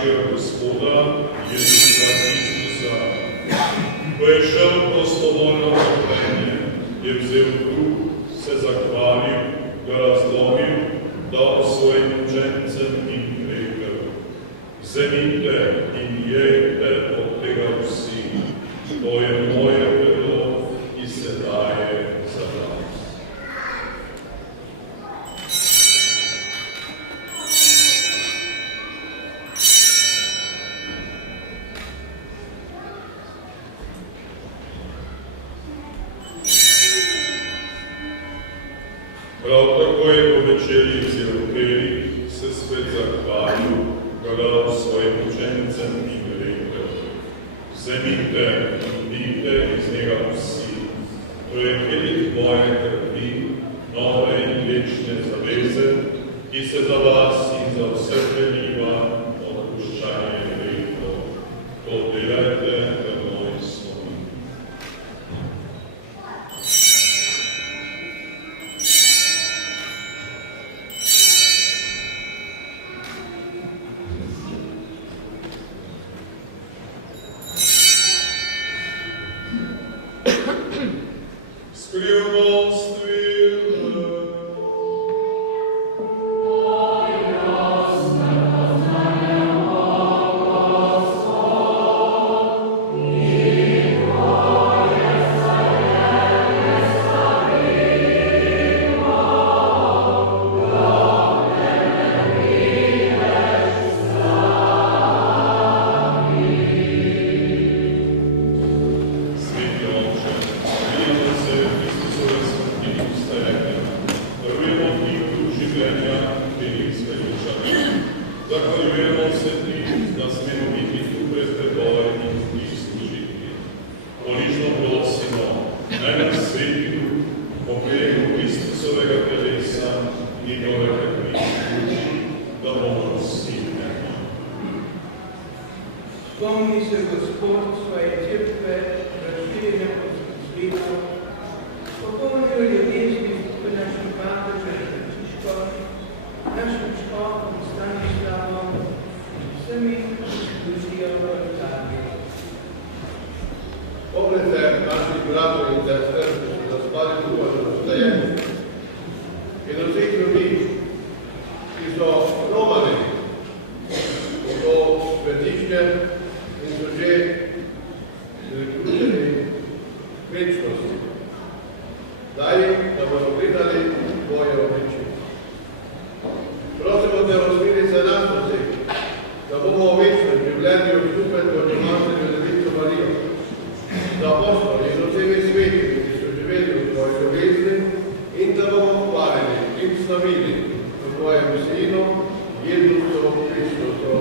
našega Gospoda Jezusa Kristusa. Ko je šel prostovoljno trpljenje, je vzel kruh, se zahvalil, ga razlomil, dal svojim učencem in rekel: Vzemite in jejte od tega vsi, to je moje telo, ki se daje za vas. Prav tako je po večerji vzel kelih, se spet zahvalil, ga dal svojim učencem in rekel: Vzemite in pijte iz njega vsi, to je kelih moje krvi, nove in večne zaveze, ki se za vas in za vse preliva odpuščanje grehov. To delajte v moj spomin. Spomni se Gospod svoje cerkve, razširjene po svetu, popolnil ljubezni v našem papežu Frančišku, našim škofom Stanislavom, vsemi, ki služijo v oltarju. Spomnite naših bratov in sester, ki so zaspali duhovno nastajenje, in vseh ljudi, ki so romani v to svetišče in so že priključeni večnosti. Daj, da bomo gledali tvoje obličje. Prosimo te, Osminice nas vseh, da bomo v večnem življenju skupaj z Božjo Devico Marijo, za apostoli in vsemi svetimi, ki so živeli v tvoji ljubezni, in da bomo hvalili in slavili v tvojem Sinu, Jezusu Kristusu.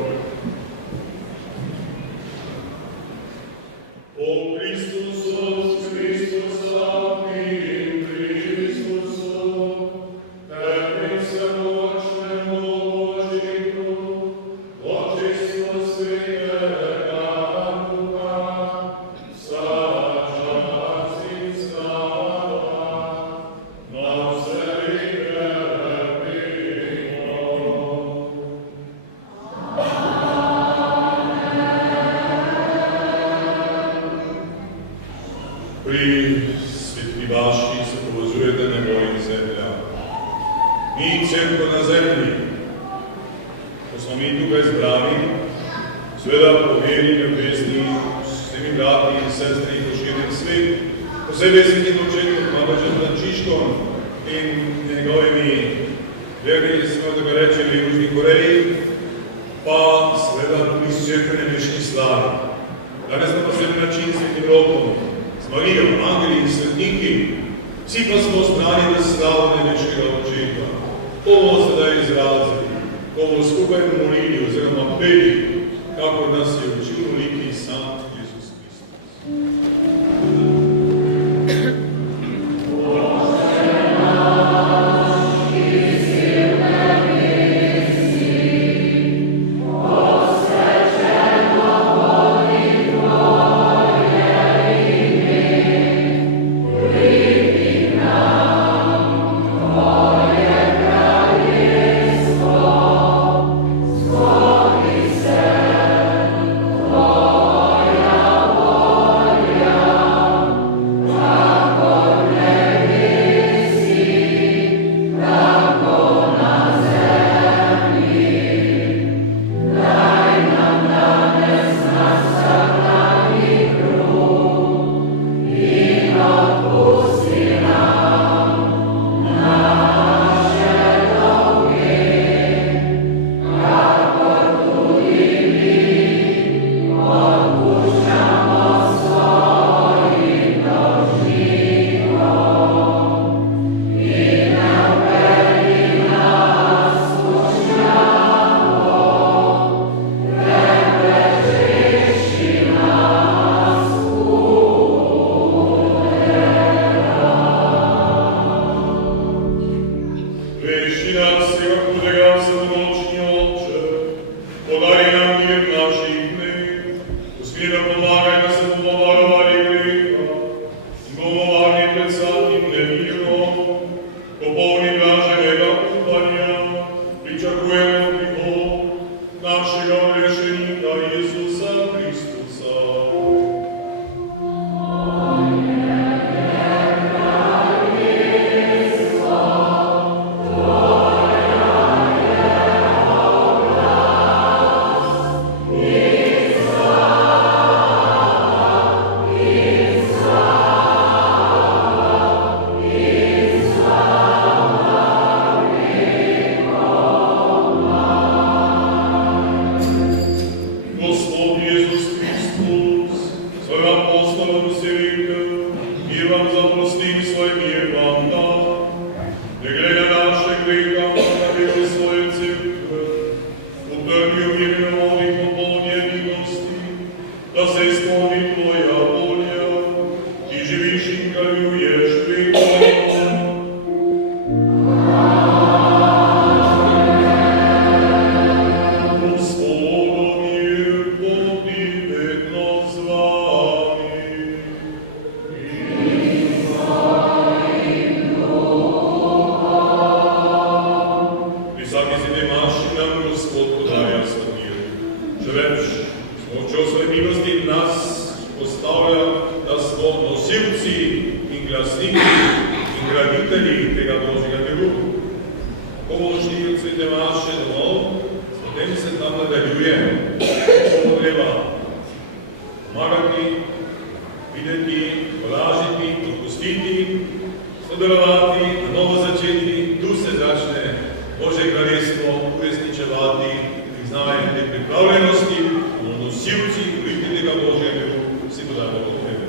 O Christus, Christus, in Christusu, tebi se močnemu Božiku, očestvo svetega Duha, vsa čast in slava, na vse veke lepimo. Pri svetli vaši se povezujete nebo in zemlja. Mi, cerkev na zemlji, ko smo mi tukaj zbrani, seveda po veri ljubezni s temi brati in sestri po širnem svetu, posebej svetim očetom papežem Frančiškom in njegovimi vernimi, smo tako rečeli, v Južni Koreji, pa seveda tudi s cerkvene nebeški slavi. Danes na posebni način svetim rokom, Marijo, angeli in svetniki, vsi pa smo zbrani v slavu nebeškega očeta. To bomo sedaj izrazili, ko bomo skupaj molili oziroma peli, kakor nas je učil moliti sam Jezus Kristus. Tvoje kraljestvo, zgodi se Utješi nas svega kudega srnočni Otče, podari nam mir naših dni, uspije da pomagaj da se bomo varovali greha, in bomo varni pred samim nemirom, popolni blaženega upanja, pričakujemo prihod našega rešenika Jezusa Kristusa. Gospod Jezus Kristus, svojim apostolom usilite, mir vam zaprostim, svoj mir vam da, ne glede na naše greha, na vjeru svoje crkve, utrpi u mirno ovih popolnjenivosti, da se ispolni tvoja volja, ti živiš i kaljuješ vekom. Gospodom je podignuto z vami. Pri vsaki zidemaši nam Gospod podarja svoj mir. Še več, s pomočjo svoje milosti nas postavlja, da smo nosilci in glasniki in graditelji tega Božjega miru. Ko bomo šli od svete maše domov, potem se tam nadaljuje, ko treba pomagati, videti, polažiti, odpustiti, sodelovati, na novo začeti, tu se začne Božje kraljestvo uresničevati, priznanje te pripravljenosti, bomo nosilci tega Božjega miru, vsi podajmo od tebe.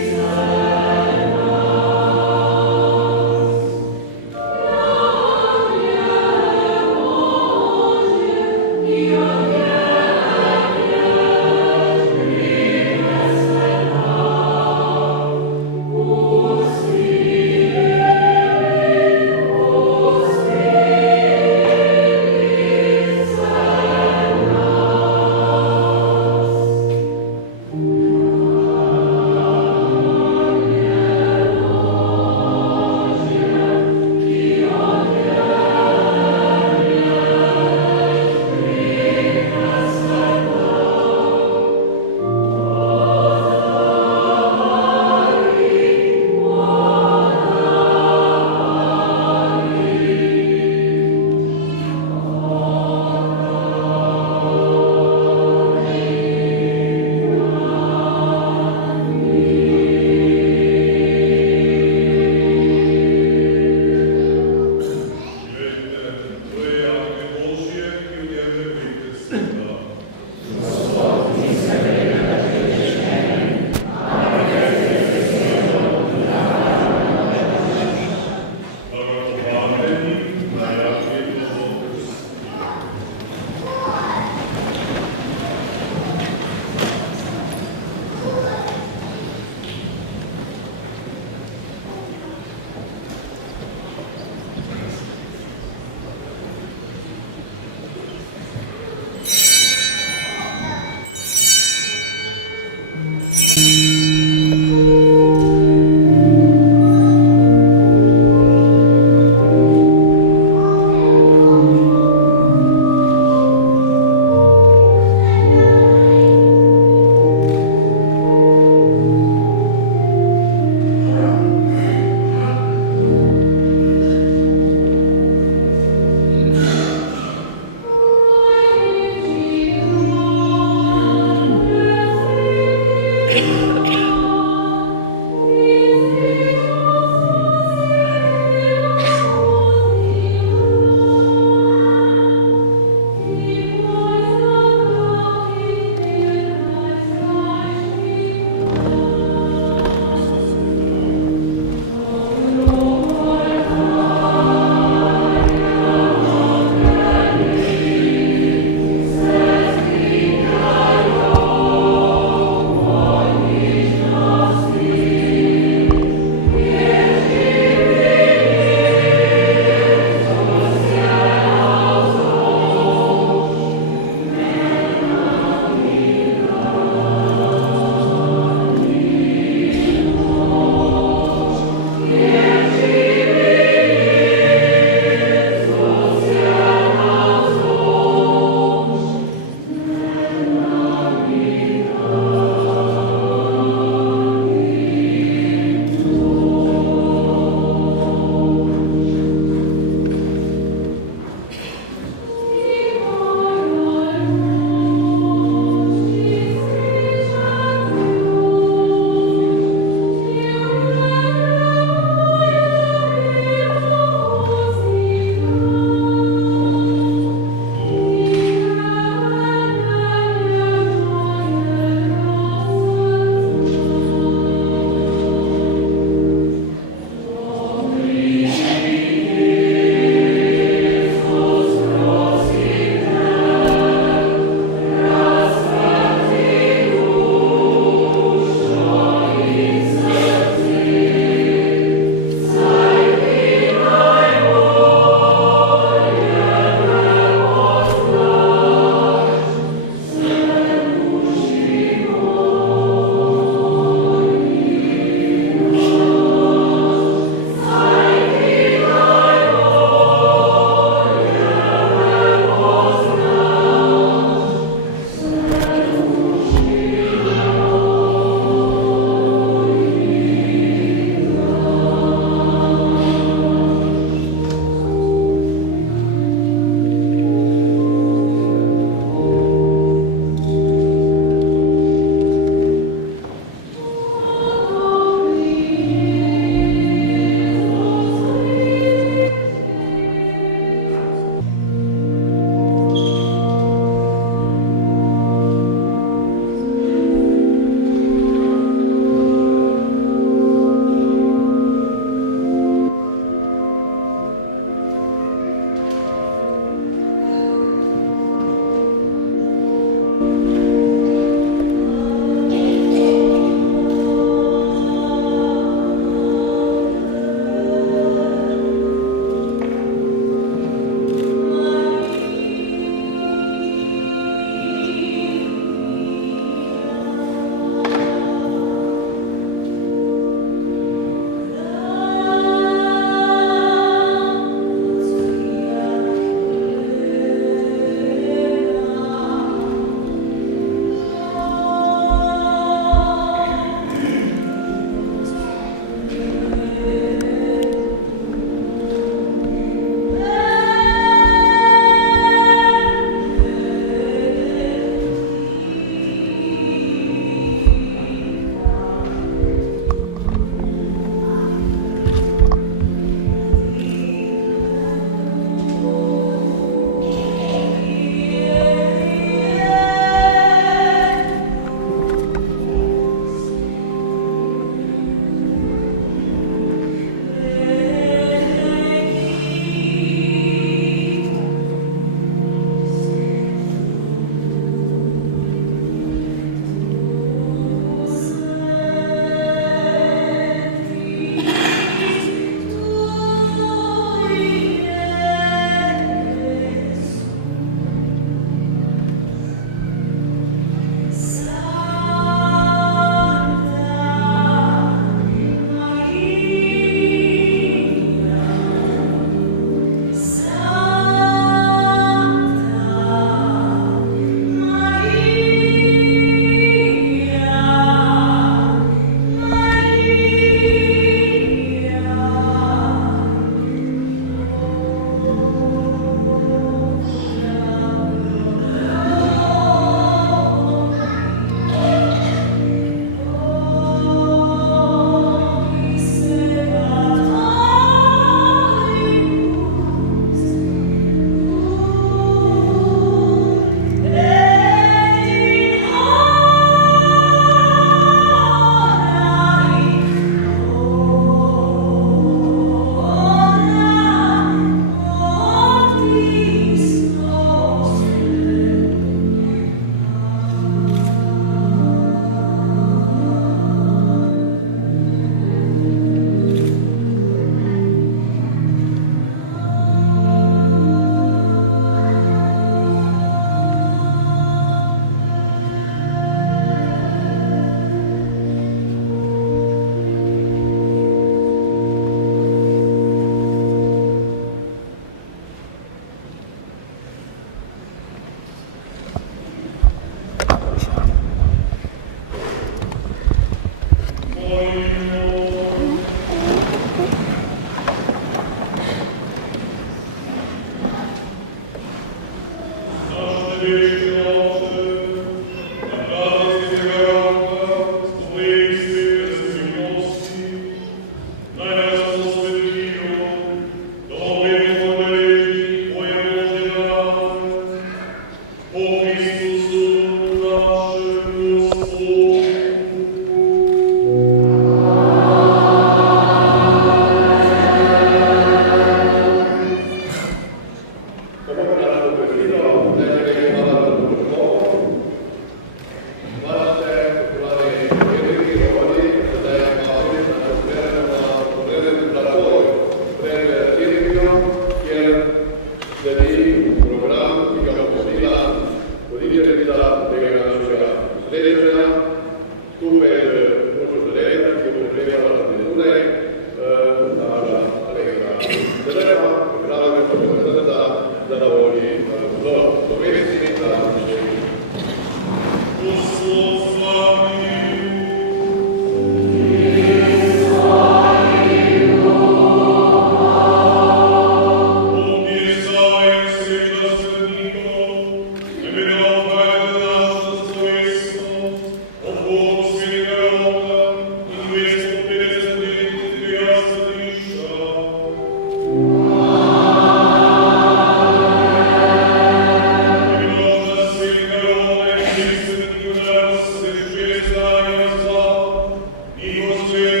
Отче,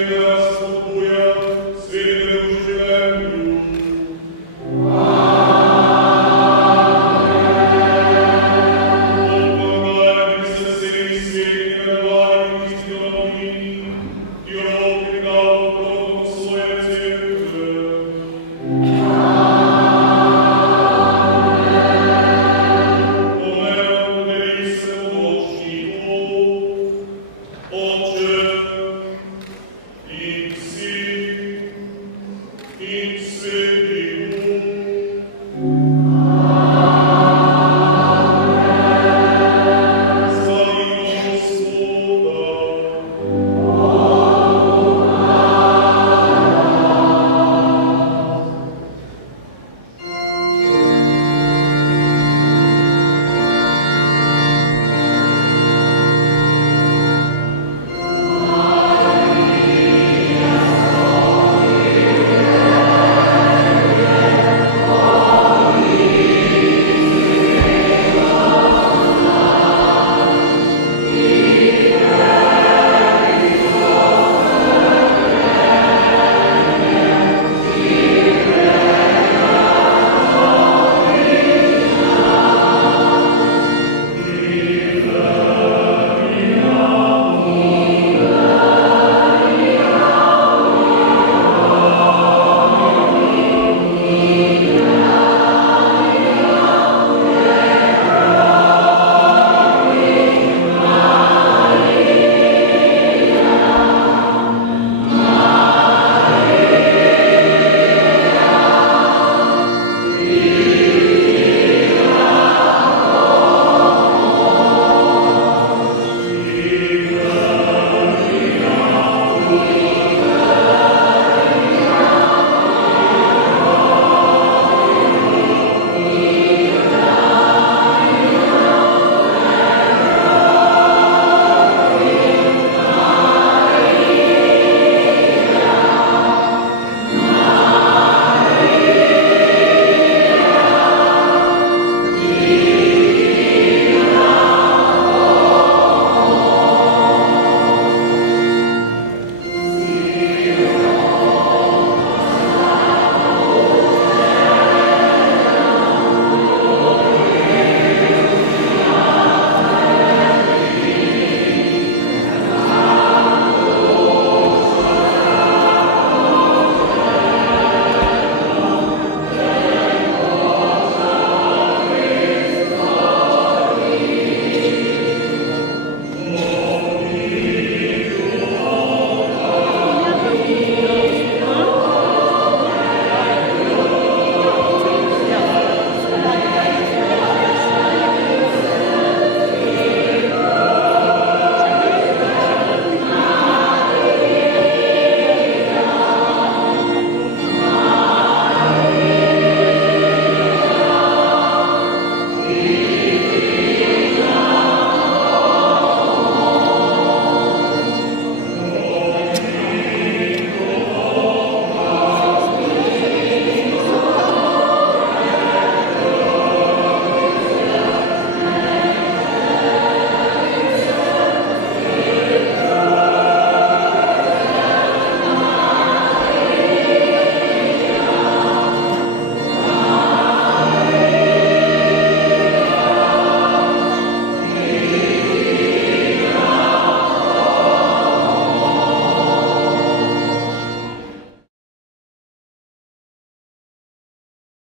і всі